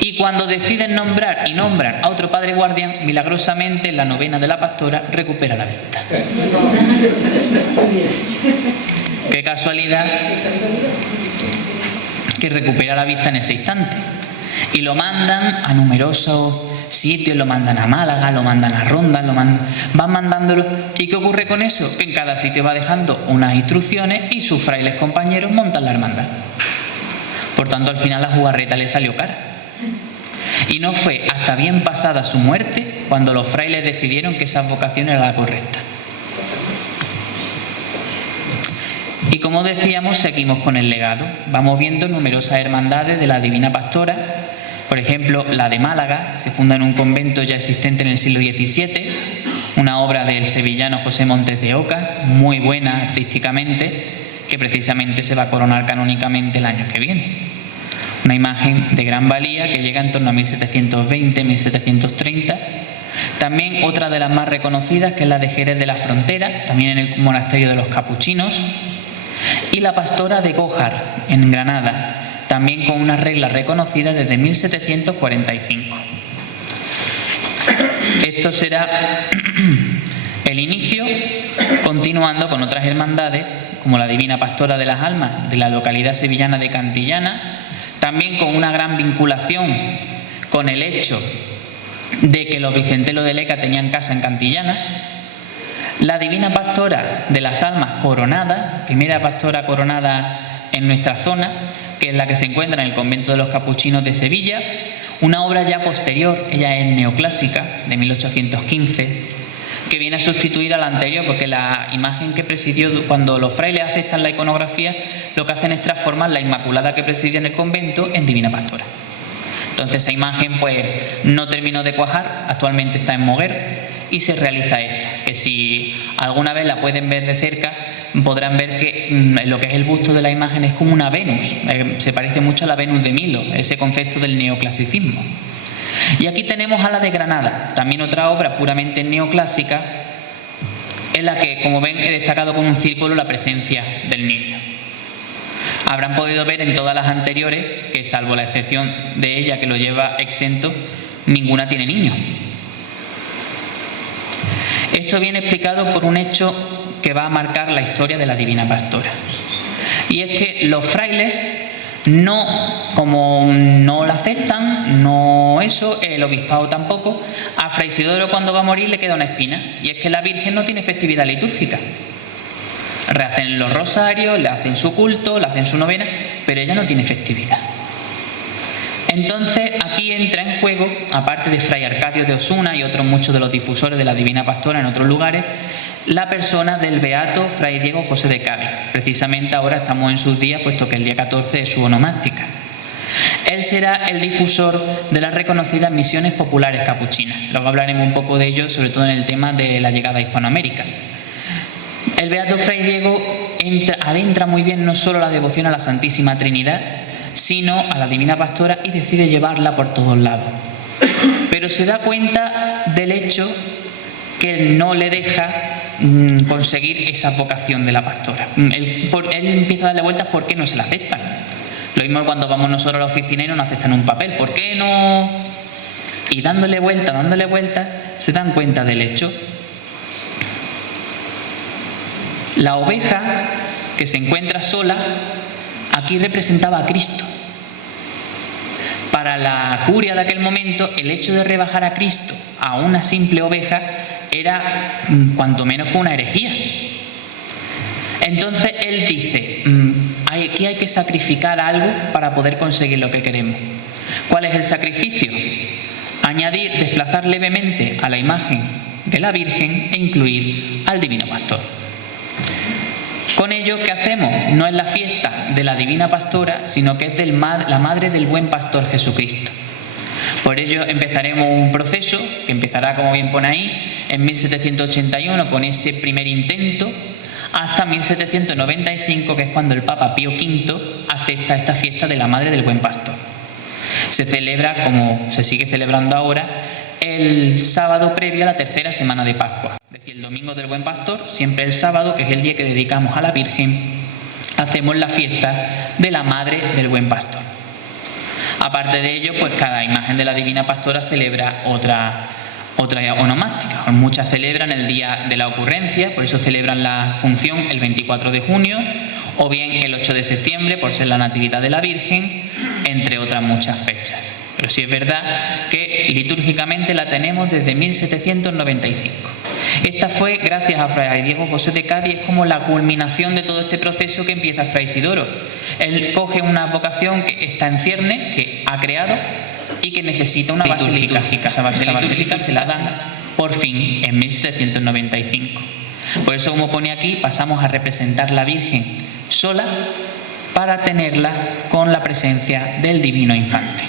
Y cuando deciden nombrar y nombran a otro padre guardián, milagrosamente en la novena de la pastora recupera la vista. Qué casualidad que recupera la vista en ese instante. Y lo mandan a numerosos sitios, lo mandan a Málaga, lo mandan a Ronda, van mandándolo. ¿Y qué ocurre con eso? Que en cada sitio va dejando unas instrucciones y sus frailes compañeros montan la hermandad. Por tanto, al final la jugarreta le salió cara. Y no fue hasta bien pasada su muerte cuando los frailes decidieron que esa vocación era la correcta. Y como decíamos, seguimos con el legado. Vamos viendo numerosas hermandades de la Divina Pastora. Por ejemplo, la de Málaga se funda en un convento ya existente en el siglo XVII, una obra del sevillano José Montes de Oca, muy buena artísticamente, que precisamente se va a coronar canónicamente el año que viene. Una imagen de gran valía que llega en torno a 1720-1730. También otra de las más reconocidas, que es la de Jerez de la Frontera, también en el monasterio de los capuchinos. Y la Pastora de Gójar, en Granada, también con unas reglas reconocidas desde 1745. Esto será el inicio, continuando con otras hermandades, como la Divina Pastora de las Almas, de la localidad sevillana de Cantillana, también con una gran vinculación con el hecho de que los Vicentelos de Leca tenían casa en Cantillana. La Divina Pastora de las Almas Coronada, primera pastora coronada en nuestra zona, que es la que se encuentra en el convento de los capuchinos de Sevilla, una obra ya posterior, ella es neoclásica, de 1815, que viene a sustituir a la anterior, porque la imagen que presidió, cuando los frailes aceptan la iconografía, lo que hacen es transformar la Inmaculada que presidía en el convento en Divina Pastora. Entonces esa imagen pues no terminó de cuajar, actualmente está en Moguer, y se realiza esta, que si alguna vez la pueden ver de cerca, podrán ver que lo que es el busto de la imagen es como una Venus, se parece mucho a la Venus de Milo, ese concepto del neoclasicismo. Y aquí tenemos a la de Granada, también otra obra puramente neoclásica, en la que, como ven, he destacado con un círculo la presencia del niño. Habrán podido ver en todas las anteriores que, salvo la excepción de ella que lo lleva exento, ninguna tiene niños. Esto viene explicado por un hecho que va a marcar la historia de la Divina Pastora. Y es que los frailes como no la aceptan, el obispado tampoco, a Fray Isidoro cuando va a morir le queda una espina, y es que la Virgen no tiene festividad litúrgica. Rehacen los rosarios, le hacen su culto, le hacen su novena, pero ella no tiene festividad. Entonces aquí entra en juego, aparte de Fray Arcadio de Osuna y otros muchos de los difusores de la Divina Pastora en otros lugares, la persona del beato Fray Diego José de Cádiz. Precisamente ahora estamos en sus días, puesto que el día 14 es su onomástica. Él será el difusor de las reconocidas misiones populares capuchinas. Luego hablaremos un poco de ello, sobre todo en el tema de la llegada a Hispanoamérica. El beato Fray Diego adentra muy bien no solo la devoción a la Santísima Trinidad, sino a la Divina Pastora, y decide llevarla por todos lados. Pero se da cuenta del hecho que no le deja conseguir esa vocación de la pastora. Él empieza a darle vueltas por qué no se la aceptan. Lo mismo cuando vamos nosotros a la oficina y no nos aceptan un papel. ¿Por qué no? Y dándole vueltas, se dan cuenta del hecho. La oveja que se encuentra sola aquí representaba a Cristo. Para la curia de aquel momento, el hecho de rebajar a Cristo a una simple oveja era cuanto menos que una herejía. Entonces él dice, aquí hay que sacrificar algo para poder conseguir lo que queremos. ¿Cuál es el sacrificio? Desplazar levemente a la imagen de la Virgen e incluir al Divino Pastor. Con ello, ¿qué hacemos? No es la fiesta de la Divina Pastora, sino que es la Madre del Buen Pastor Jesucristo. Por ello empezaremos un proceso que empezará, como bien pone ahí, en 1781 con ese primer intento, hasta 1795, que es cuando el Papa Pío V acepta esta fiesta de la Madre del Buen Pastor. Se celebra, como se sigue celebrando ahora, el sábado previo a la tercera semana de Pascua. Es decir, el domingo del Buen Pastor, siempre el sábado, que es el día que dedicamos a la Virgen, hacemos la fiesta de la Madre del Buen Pastor. Aparte de ello, pues cada imagen de la Divina Pastora celebra otra onomástica. Muchas celebran el día de la ocurrencia, por eso celebran la función el 24 de junio, o bien el 8 de septiembre, por ser la Natividad de la Virgen, entre otras muchas fechas. Pero sí es verdad que litúrgicamente la tenemos desde 1795. Esta fue, gracias a Fray Diego José de Cádiz, es como la culminación de todo este proceso que empieza Fray Isidoro. Él coge una vocación que está en cierne, que ha creado y que necesita una base litúrgica. Esa base litúrgica se la dan por fin en 1795. Por eso, como pone aquí, pasamos a representar la Virgen sola para tenerla con la presencia del Divino Infante.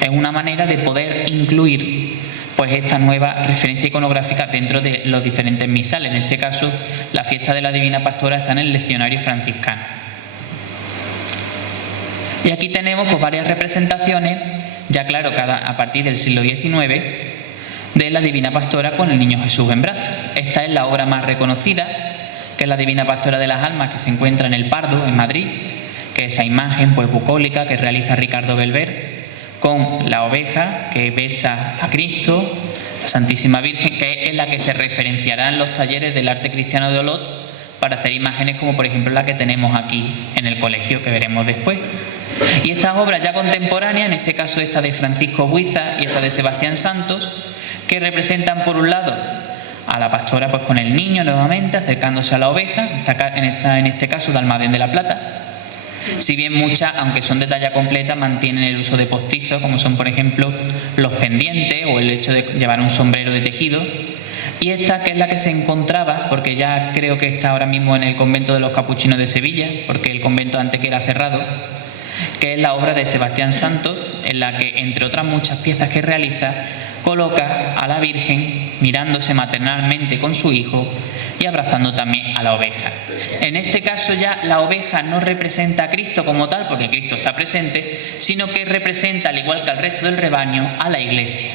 Es una manera de poder incluir pues esta nueva referencia iconográfica dentro de los diferentes misales. En este caso, la fiesta de la Divina Pastora está en el leccionario franciscano. Y aquí tenemos pues varias representaciones, ya claro, a partir del siglo XIX, de la Divina Pastora con el Niño Jesús en brazos. Esta es la obra más reconocida, que es la Divina Pastora de las Almas, que se encuentra en el Pardo, en Madrid, que es esa imagen pues bucólica que realiza Ricardo Belver, con la oveja que besa a Cristo, la Santísima Virgen, que es la que se referenciará en los talleres del arte cristiano de Olot para hacer imágenes como por ejemplo la que tenemos aquí en el colegio, que veremos después. Y estas obras ya contemporáneas, en este caso esta de Francisco Buiza y esta de Sebastián Santos, que representan por un lado a la pastora pues con el niño nuevamente acercándose a la oveja, en este caso de Almadén de la Plata. Si bien muchas, aunque son de talla completa, mantienen el uso de postizos, como son por ejemplo los pendientes o el hecho de llevar un sombrero de tejido. Y esta, que es la que se encontraba, porque ya creo que está ahora mismo en el convento de los Capuchinos de Sevilla, porque el convento antes que era cerrado, que es la obra de Sebastián Santos, en la que, entre otras muchas piezas que realiza, coloca a la Virgen mirándose maternalmente con su hijo y abrazando también a la oveja. En este caso ya la oveja no representa a Cristo como tal, porque Cristo está presente, sino que representa, al igual que al resto del rebaño, a la Iglesia.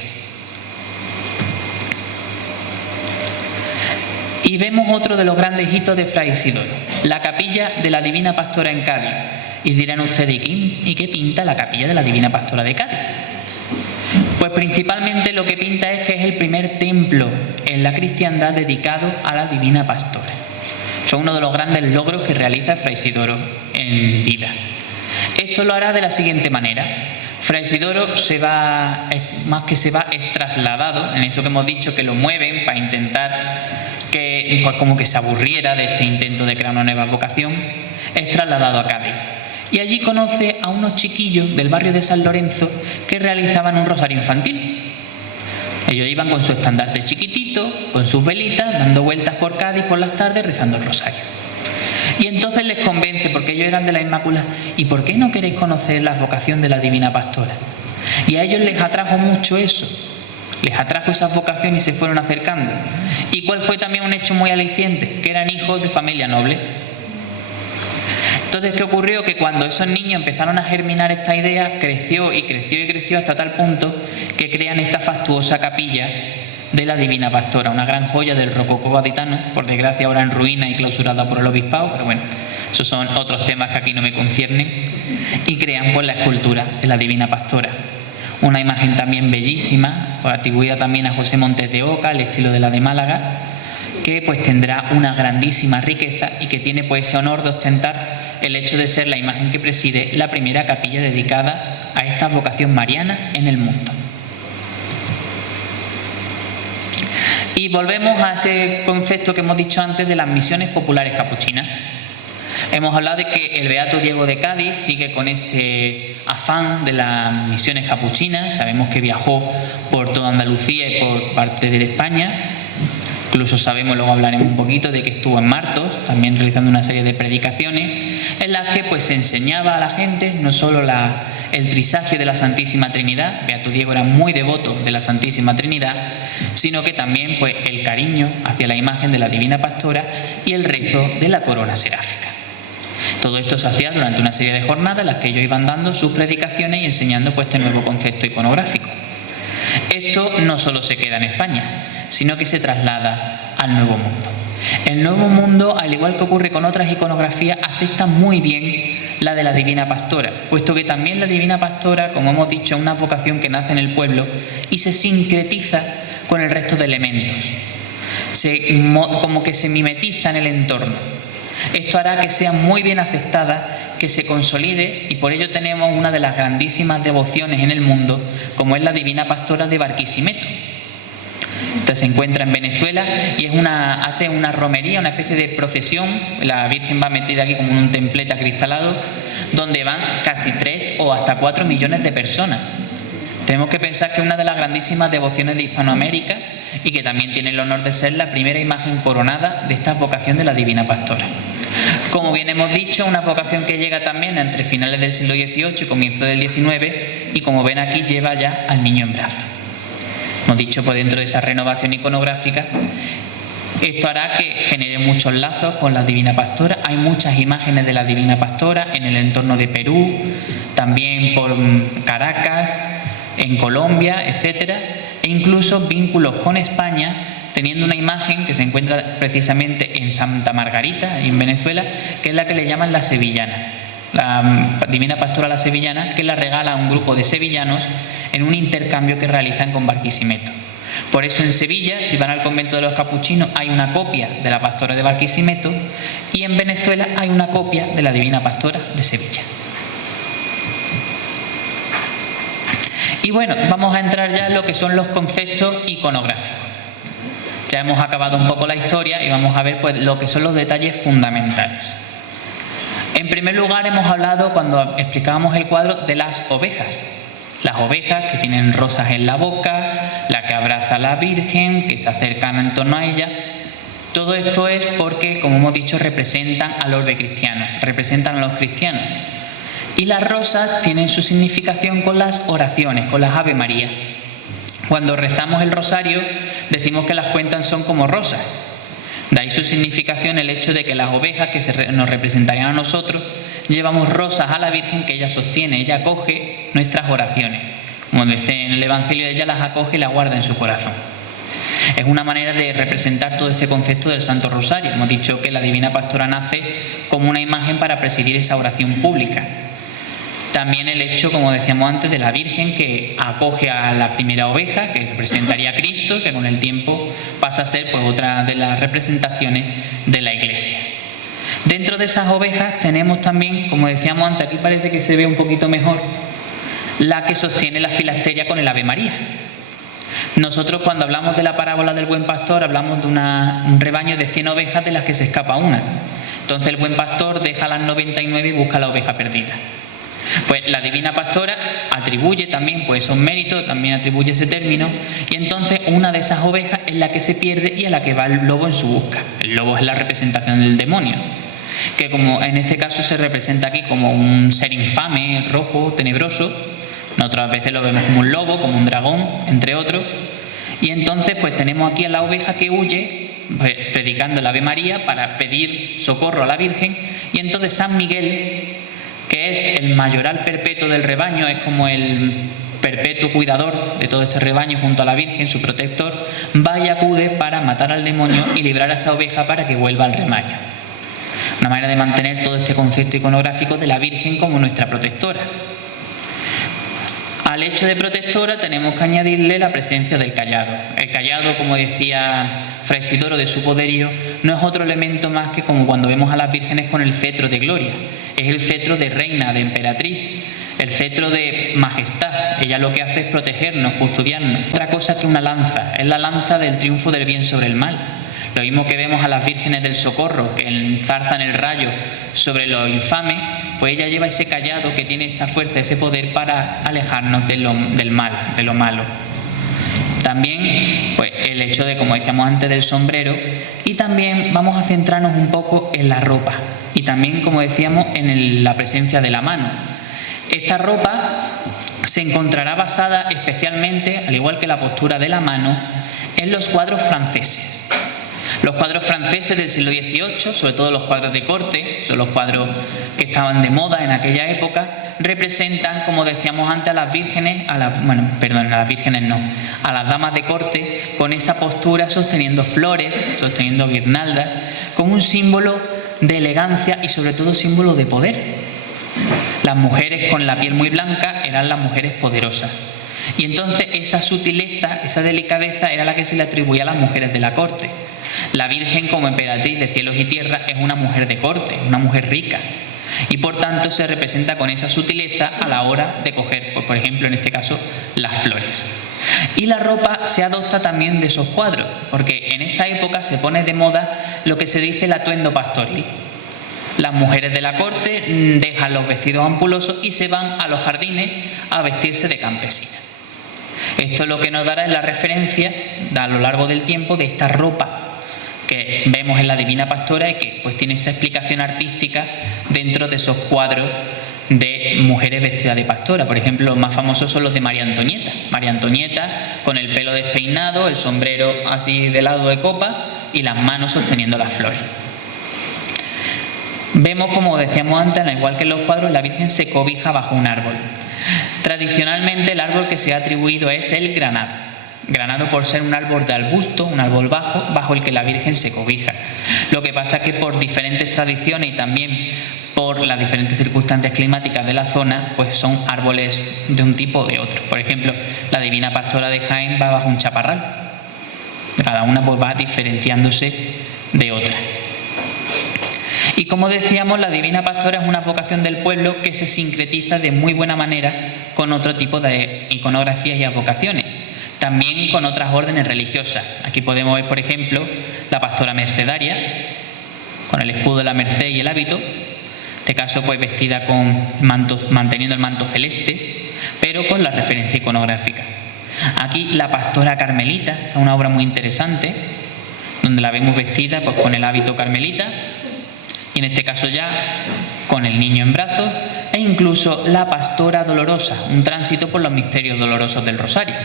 Y vemos otro de los grandes hitos de Fray Isidoro, la capilla de la Divina Pastora en Cádiz. Y dirán ustedes, ¿y qué pinta la capilla de la Divina Pastora de Cádiz? Pues principalmente lo que pinta es que es el primer templo en la cristiandad dedicado a la Divina Pastora. Fue uno de los grandes logros que realiza Fray Isidoro en vida. Esto lo hará de la siguiente manera. Fray Isidoro es trasladado, en eso que hemos dicho que lo mueven para intentar que pues como que se aburriera de este intento de crear una nueva vocación, es trasladado a Cádiz. Y allí conoce a unos chiquillos del barrio de San Lorenzo que realizaban un rosario infantil. Ellos iban con su estandarte chiquitito, con sus velitas, dando vueltas por Cádiz por las tardes, rezando el rosario. Y entonces les convence, porque ellos eran de la Inmaculada, ¿y por qué no queréis conocer la vocación de la Divina Pastora? Y a ellos les atrajo mucho eso, les atrajo esa vocación y se fueron acercando. ¿Y cuál fue también un hecho muy aliciente? Que eran hijos de familia noble. Entonces, ¿qué ocurrió? Que cuando esos niños empezaron a germinar esta idea, creció y creció y creció hasta tal punto que crean esta fastuosa capilla de la Divina Pastora, una gran joya del rococó gaditano, por desgracia ahora en ruina y clausurada por el obispado, pero bueno, esos son otros temas que aquí no me conciernen, y crean pues la escultura de la Divina Pastora. Una imagen también bellísima, atribuida también a José Montes de Oca, al estilo de la de Málaga, que pues tendrá una grandísima riqueza y que tiene pues ese honor de ostentar el hecho de ser la imagen que preside la primera capilla dedicada a esta vocación mariana en el mundo. Y volvemos a ese concepto que hemos dicho antes de las misiones populares capuchinas. Hemos hablado de que el beato Diego de Cádiz sigue con ese afán de las misiones capuchinas. Sabemos que viajó por toda Andalucía y por parte de España. Incluso sabemos, luego hablaremos un poquito, de que estuvo en Martos, también realizando una serie de predicaciones, en las que pues se enseñaba a la gente no solo el trisagio de la Santísima Trinidad, Beato Diego era muy devoto de la Santísima Trinidad, sino que también pues el cariño hacia la imagen de la Divina Pastora y el rezo de la corona seráfica. Todo esto se hacía durante una serie de jornadas en las que ellos iban dando sus predicaciones y enseñando pues este nuevo concepto iconográfico. Esto no solo se queda en España, sino que se traslada al Nuevo Mundo. El Nuevo Mundo, al igual que ocurre con otras iconografías, acepta muy bien la de la Divina Pastora, puesto que también la Divina Pastora, como hemos dicho, es una vocación que nace en el pueblo y se sincretiza con el resto de elementos. Como que se mimetiza en el entorno. Esto hará que sea muy bien aceptada, que se consolide, y por ello tenemos una de las grandísimas devociones en el mundo, como es la Divina Pastora de Barquisimeto. Esta se encuentra en Venezuela y hace una romería, una especie de procesión. La Virgen va metida aquí como en un templete acristalado, donde van casi 3 o hasta 4 millones de personas. Tenemos que pensar que es una de las grandísimas devociones de Hispanoamérica y que también tiene el honor de ser la primera imagen coronada de esta vocación de la Divina Pastora. Como bien hemos dicho, una vocación que llega también entre finales del siglo XVIII y comienzo del XIX, y como ven aquí lleva ya al niño en brazos. Hemos dicho, pues dentro de esa renovación iconográfica, esto hará que genere muchos lazos con la Divina Pastora. Hay muchas imágenes de la Divina Pastora en el entorno de Perú, también por Caracas, en Colombia, etcétera, e incluso vínculos con España, teniendo una imagen que se encuentra precisamente en Santa Margarita, en Venezuela, que es la que le llaman la sevillana. La Divina Pastora la sevillana, que la regala a un grupo de sevillanos en un intercambio que realizan con Barquisimeto. Por eso en Sevilla, si van al convento de los capuchinos, hay una copia de la Pastora de Barquisimeto, y en Venezuela hay una copia de la Divina Pastora de Sevilla. Y bueno, vamos a entrar ya en lo que son los conceptos iconográficos. Ya hemos acabado un poco la historia y vamos a ver pues lo que son los detalles fundamentales. En primer lugar, hemos hablado, cuando explicábamos el cuadro, de las ovejas. Las ovejas que tienen rosas en la boca, la que abraza a la Virgen, que se acercan en torno a ella. Todo esto es porque, como hemos dicho, representan al orbe cristiano, representan a los cristianos. Y las rosas tienen su significación con las oraciones, con las Ave María. Cuando rezamos el rosario, decimos que las cuentas son como rosas. De ahí su significación el hecho de que las ovejas que nos representarían a nosotros, llevamos rosas a la Virgen que ella sostiene, ella acoge nuestras oraciones. Como dice en el Evangelio, ella las acoge y las guarda en su corazón. Es una manera de representar todo este concepto del Santo Rosario. Hemos dicho que la Divina Pastora nace como una imagen para presidir esa oración pública. También el hecho, como decíamos antes, de la Virgen que acoge a la primera oveja, que representaría a Cristo, que con el tiempo pasa a ser pues otra de las representaciones de la Iglesia. Dentro de esas ovejas tenemos también, como decíamos antes, aquí parece que se ve un poquito mejor, la que sostiene la filasteria con el Ave María. Nosotros cuando hablamos de la parábola del buen pastor hablamos de un rebaño de 100 ovejas de las que se escapa una. Entonces el buen pastor deja las 99 y busca la oveja perdida. Pues la Divina Pastora atribuye también pues esos méritos, también atribuye ese término, y entonces una de esas ovejas es la que se pierde y a la que va el lobo en su busca. El lobo es la representación del demonio, que como en este caso se representa aquí como un ser infame, rojo, tenebroso. Otras veces lo vemos como un lobo, como un dragón, entre otros. Y entonces pues tenemos aquí a la oveja que huye, pues, predicando el Ave María para pedir socorro a la Virgen, y entonces San Miguel, que es el mayoral perpetuo del rebaño, es como el perpetuo cuidador de todo este rebaño junto a la Virgen, su protector, va y acude para matar al demonio y librar a esa oveja para que vuelva al rebaño. Una manera de mantener todo este concepto iconográfico de la Virgen como nuestra protectora. Al hecho de protectora tenemos que añadirle la presencia del cayado. El cayado, como decía Fray Isidoro de su poderío, no es otro elemento más que como cuando vemos a las vírgenes con el cetro de gloria. Es el cetro de reina, de emperatriz, el cetro de majestad. Ella lo que hace es protegernos, custodiarnos. Otra cosa que una lanza, es la lanza del triunfo del bien sobre el mal. Lo mismo que vemos a las vírgenes del socorro, que enzarzan el rayo sobre lo infame, pues ella lleva ese cayado que tiene esa fuerza, ese poder para alejarnos del mal, de lo malo. También pues, el hecho de, como decíamos antes, del sombrero, y también vamos a centrarnos un poco en la ropa y también, como decíamos, en la presencia de la mano. Esta ropa se encontrará basada especialmente, al igual que la postura de la mano, en los cuadros franceses. Los cuadros franceses del siglo XVIII, sobre todo los cuadros de corte, son los cuadros que estaban de moda en aquella época, representan, como decíamos antes, a las vírgenes, a las damas de corte, con esa postura sosteniendo flores, sosteniendo guirnaldas, como un símbolo de elegancia y sobre todo símbolo de poder. Las mujeres con la piel muy blanca eran las mujeres poderosas. Y entonces esa sutileza, esa delicadeza era la que se le atribuía a las mujeres de la corte. La Virgen, como emperatriz de cielos y tierra, es una mujer de corte, una mujer rica. Y por tanto se representa con esa sutileza a la hora de coger, pues, por ejemplo, en este caso, las flores. Y la ropa se adopta también de esos cuadros, porque en esta época se pone de moda lo que se dice el atuendo pastoril. Las mujeres de la corte dejan los vestidos ampulosos y se van a los jardines a vestirse de campesinas. Esto es lo que nos dará la referencia a lo largo del tiempo de esta ropa que vemos en la Divina Pastora y que pues tiene esa explicación artística dentro de esos cuadros de mujeres vestidas de pastora. Por ejemplo, los más famosos son los de María Antonieta. María Antonieta con el pelo despeinado, el sombrero así de lado de copa y las manos sosteniendo las flores. Vemos, como decíamos antes, al igual que en los cuadros, la Virgen se cobija bajo un árbol. Tradicionalmente el árbol que se ha atribuido es el granado. Granado por ser un árbol de arbusto, un árbol bajo el que la Virgen se cobija. Lo que pasa es que por diferentes tradiciones y también por las diferentes circunstancias climáticas de la zona, pues son árboles de un tipo o de otro. Por ejemplo, la Divina Pastora de Jaén va bajo un chaparral. Cada una pues va diferenciándose de otra. Y como decíamos, la Divina Pastora es una vocación del pueblo que se sincretiza de muy buena manera con otro tipo de iconografías y advocaciones. También con otras órdenes religiosas. Aquí podemos ver, por ejemplo, la pastora mercedaria, con el escudo de la merced y el hábito. En este caso, pues vestida con manteniendo el manto celeste, pero con la referencia iconográfica. Aquí la pastora carmelita, esta es una obra muy interesante, donde la vemos vestida pues, con el hábito carmelita, y en este caso ya con el niño en brazos, e incluso la pastora dolorosa, un tránsito por los misterios dolorosos del Rosario.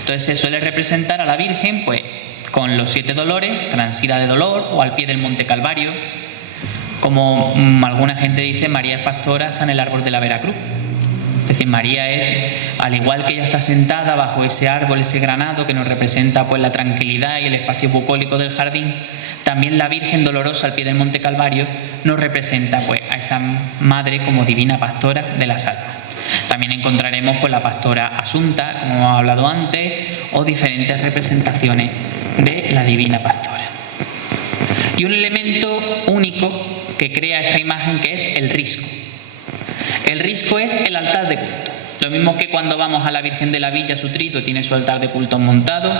Entonces se suele representar a la Virgen pues con los 7 dolores, transida de dolor o al pie del Monte Calvario. Como alguna gente dice, María es pastora hasta en el árbol de la Veracruz. Es decir, María es, al igual que ella está sentada bajo ese árbol, ese granado que nos representa pues la tranquilidad y el espacio bucólico del jardín, también la Virgen dolorosa al pie del Monte Calvario nos representa pues a esa madre como divina pastora de las almas. También encontraremos pues la pastora Asunta, como hemos hablado antes, o diferentes representaciones de la divina pastora. Y un elemento único que crea esta imagen, que es el risco. El risco es el altar de culto. Lo mismo que cuando vamos a la Virgen de la Villa, su trito tiene su altar de culto montado,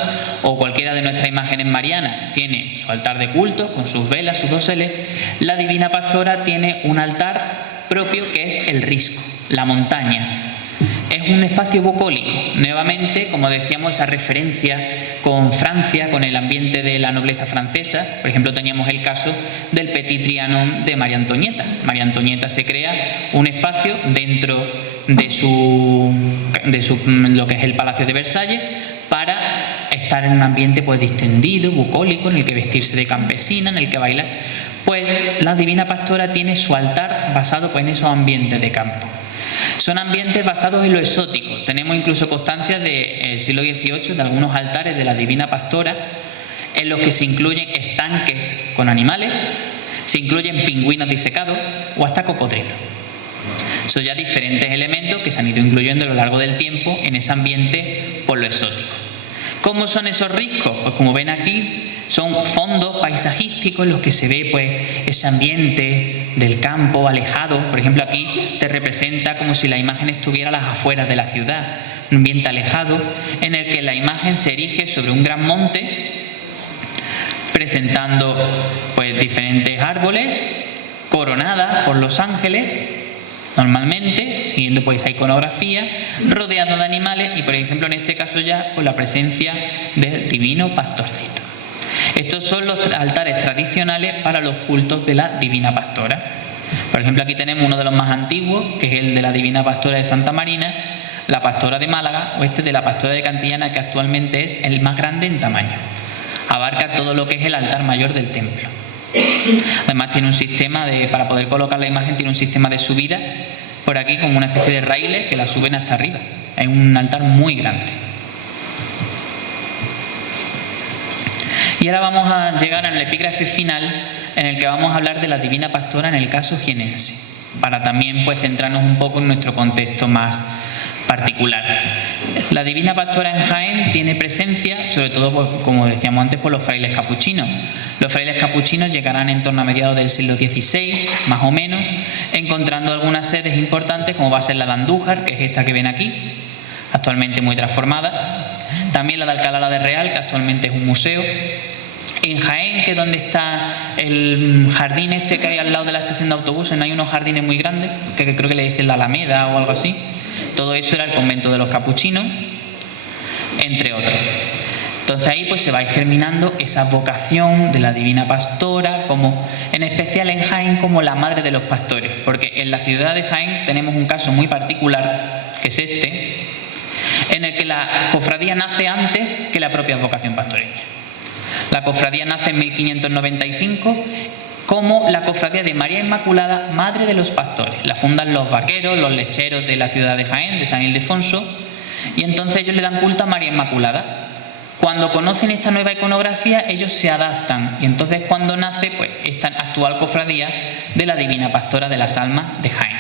o cualquiera de nuestras imágenes marianas tiene su altar de culto con sus velas, sus doseles, la divina pastora tiene un altar propio que es el risco, la montaña. Es un espacio bucólico. Nuevamente, como decíamos, esa referencia con Francia, con el ambiente de la nobleza francesa. Por ejemplo, teníamos el caso del Petit Trianon de María Antonieta. María Antonieta se crea un espacio dentro de lo que es el Palacio de Versalles para estar en un ambiente pues distendido, bucólico, en el que vestirse de campesina, en el que bailar. Pues la divina pastora tiene su altar basado pues en esos ambientes de campo. Son ambientes basados en lo exótico. Tenemos incluso constancia del siglo XVIII de algunos altares de la divina pastora en los que se incluyen estanques con animales, se incluyen pingüinos disecados o hasta cocodrilos. Son ya diferentes elementos que se han ido incluyendo a lo largo del tiempo en ese ambiente por lo exótico. ¿Cómo son esos riscos? Pues como ven aquí, son fondos paisajísticos en los que se ve pues ese ambiente del campo alejado. Por ejemplo, aquí te representa como si la imagen estuviera a las afueras de la ciudad, un ambiente alejado en el que la imagen se erige sobre un gran monte, presentando pues diferentes árboles, coronada por los ángeles, normalmente, siguiendo pues esa iconografía, rodeado de animales y, por ejemplo, en este caso ya con la presencia del divino pastorcito. Estos son los altares tradicionales para los cultos de la divina pastora. Por ejemplo, aquí tenemos uno de los más antiguos, que es el de la divina pastora de Santa Marina, la pastora de Málaga, o este de la pastora de Cantillana, que actualmente es el más grande en tamaño. Abarca todo lo que es el altar mayor del templo. Además tiene un sistema para poder colocar la imagen, tiene un sistema de subida por aquí como una especie de raíles que la suben hasta arriba. Es un altar muy grande. Y ahora vamos a llegar al epígrafe final, en el que vamos a hablar de la divina pastora en el caso jienense, para también pues centrarnos un poco en nuestro contexto más particular. La divina pastora en Jaén tiene presencia, sobre todo, pues, como decíamos antes, por los frailes capuchinos. Los frailes capuchinos llegarán en torno a mediados del siglo XVI, más o menos, encontrando algunas sedes importantes, como va a ser la de Andújar, que es esta que ven aquí, actualmente muy transformada. También la de Alcalá de Real, que actualmente es un museo. En Jaén, que es donde está el jardín este que hay al lado de la estación de autobuses, no hay unos jardines muy grandes, que creo que le dicen la Alameda o algo así. Todo eso era el convento de los capuchinos, entre otros. Entonces ahí pues se va a ir germinando esa vocación de la divina pastora, como en especial en Jaén, como la madre de los pastores, porque en la ciudad de Jaén tenemos un caso muy particular, que es este, en el que la cofradía nace antes que la propia vocación pastoreña. La cofradía nace en 1595 como la cofradía de María Inmaculada, madre de los pastores. La fundan los vaqueros, los lecheros de la ciudad de Jaén, de San Ildefonso, y entonces ellos le dan culto a María Inmaculada. Cuando conocen esta nueva iconografía, ellos se adaptan, y entonces cuando nace pues esta actual cofradía de la Divina Pastora de las Almas de Jaén.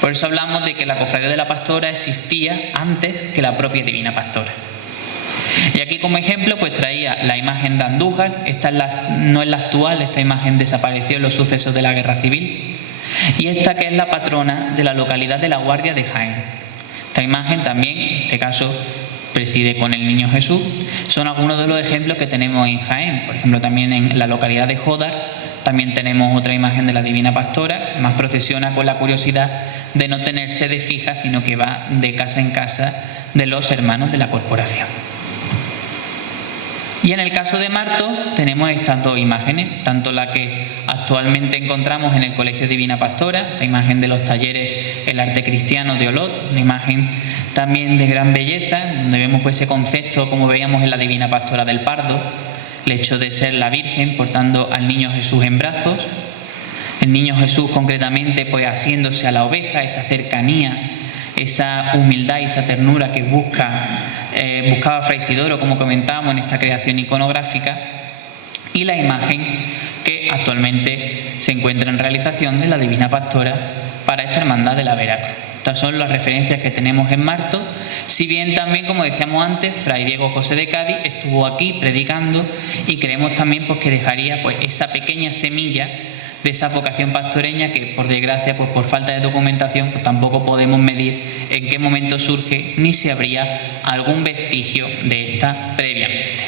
Por eso hablamos de que la cofradía de la Pastora existía antes que la propia Divina Pastora. Y aquí como ejemplo pues traía la imagen de Andújar. Esta no es la actual, esta imagen desapareció en los sucesos de la Guerra Civil, y esta que es la patrona de la localidad de La Guardia de Jaén. Esta imagen también, en este caso, preside con el Niño Jesús. Son algunos de los ejemplos que tenemos en Jaén. Por ejemplo, también en la localidad de Jódar también tenemos otra imagen de la Divina Pastora, más procesiona con la curiosidad de no tener sede fija, sino que va de casa en casa de los hermanos de la corporación. Y en el caso de Marto tenemos estas dos imágenes, tanto la que actualmente encontramos en el Colegio Divina Pastora, esta imagen de los talleres El Arte Cristiano de Olot, una imagen también de gran belleza, donde vemos pues ese concepto como veíamos en la Divina Pastora del Pardo, el hecho de ser la Virgen portando al Niño Jesús en brazos, el Niño Jesús concretamente pues asiéndose a la oveja, esa cercanía, esa humildad y esa ternura que buscaba Fray Isidoro, como comentábamos, en esta creación iconográfica, y la imagen que actualmente se encuentra en realización de la Divina Pastora para esta Hermandad de la Veracruz. Estas son las referencias que tenemos en Martos, si bien también, como decíamos antes, Fray Diego José de Cádiz estuvo aquí predicando, y creemos también pues, que dejaría pues, esa pequeña semilla de esa vocación pastoreña que, por desgracia, pues por falta de documentación, pues tampoco podemos medir en qué momento surge ni si habría algún vestigio de esta previamente.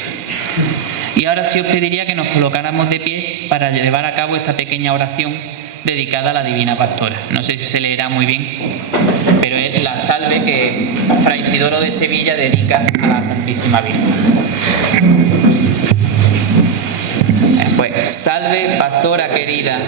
Y ahora sí os pediría que nos colocáramos de pie para llevar a cabo esta pequeña oración dedicada a la Divina Pastora. No sé si se leerá muy bien, pero es la salve que Fray Isidoro de Sevilla dedica a la Santísima Virgen. Pues, salve, pastora querida,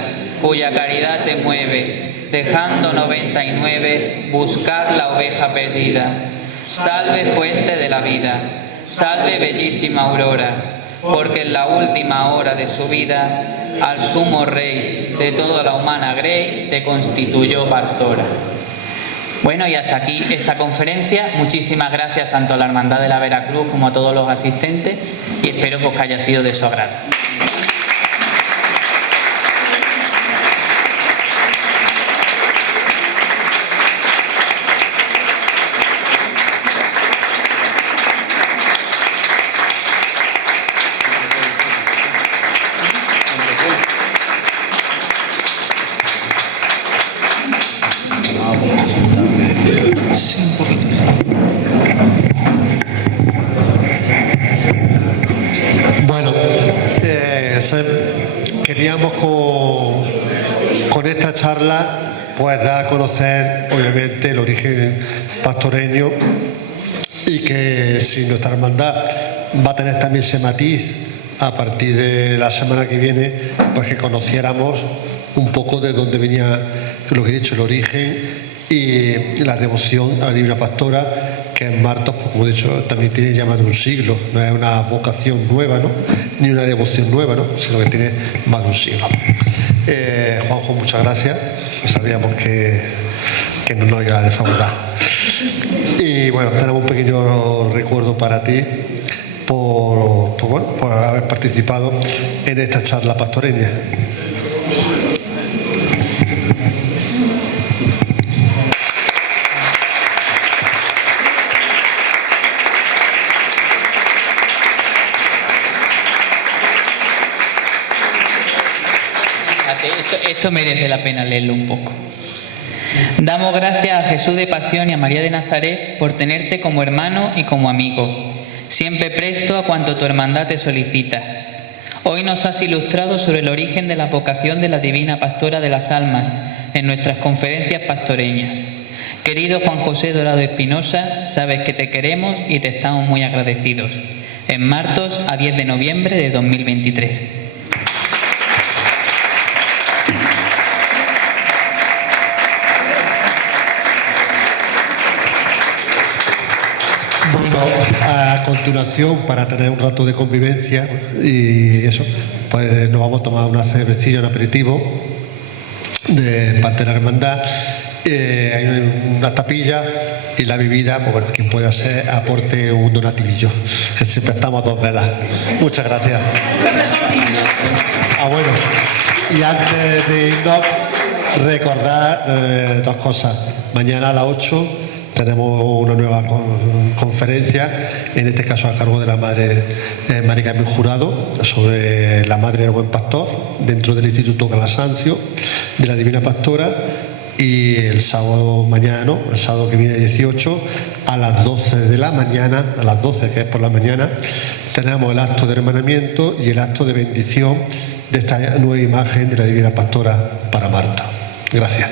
cuya caridad te mueve, dejando 99, buscar la oveja perdida. Salve, fuente de la vida, salve, bellísima aurora, porque en la última hora de su vida, al sumo rey de toda la humana grey, te constituyó pastora. Bueno, y hasta aquí esta conferencia. Muchísimas gracias tanto a la Hermandad de la Veracruz como a todos los asistentes, y espero pues, que haya sido de su agrado. Sí, un poquito. Bueno, queríamos con esta charla pues dar a conocer obviamente el origen pastoreño, y que si nuestra hermandad va a tener también ese matiz a partir de la semana que viene, pues que conociéramos un poco de dónde venía, lo que he dicho, el origen y la devoción a la Divina Pastora, que en Martos, pues, como he dicho, también tiene ya más de un siglo. No es una vocación nueva, ¿no?, ni una devoción nueva, ¿no?, sino que tiene más de un siglo. Juanjo, muchas gracias. Sabíamos que no nos iba a defraudar. Y bueno, tenemos un pequeño recuerdo para ti por haber participado en esta charla pastoreña. Esto merece la pena leerlo un poco. Damos gracias a Jesús de Pasión y a María de Nazaret por tenerte como hermano y como amigo, siempre presto a cuanto tu hermandad te solicita. Hoy nos has ilustrado sobre el origen de la vocación de la Divina Pastora de las Almas en nuestras conferencias pastoreñas. Querido Juan José Dorado Espinosa, sabes que te queremos y te estamos muy agradecidos. En Martos, a 10 de noviembre de 2023. Bueno, a continuación, para tener un rato de convivencia y eso, pues nos vamos a tomar una cervecilla, un aperitivo de parte de la hermandad. Hay una tapilla y la bebida, pues bueno, quien pueda hacer aporte un donativillo, que siempre estamos a 2 velas. Muchas gracias. Bueno, y antes de irnos, recordar 2 cosas. Mañana a las 8 tenemos una nueva conferencia, en este caso a cargo de la Madre Mari Carmen Jurado, sobre la Madre del Buen Pastor, dentro del Instituto Calasancio de la Divina Pastora. Y el sábado mañana, ¿no?, el sábado que viene 18, a las 12 de la mañana, a las 12, que es por la mañana, tenemos el acto de hermanamiento y el acto de bendición de esta nueva imagen de la Divina Pastora para Marta. Gracias.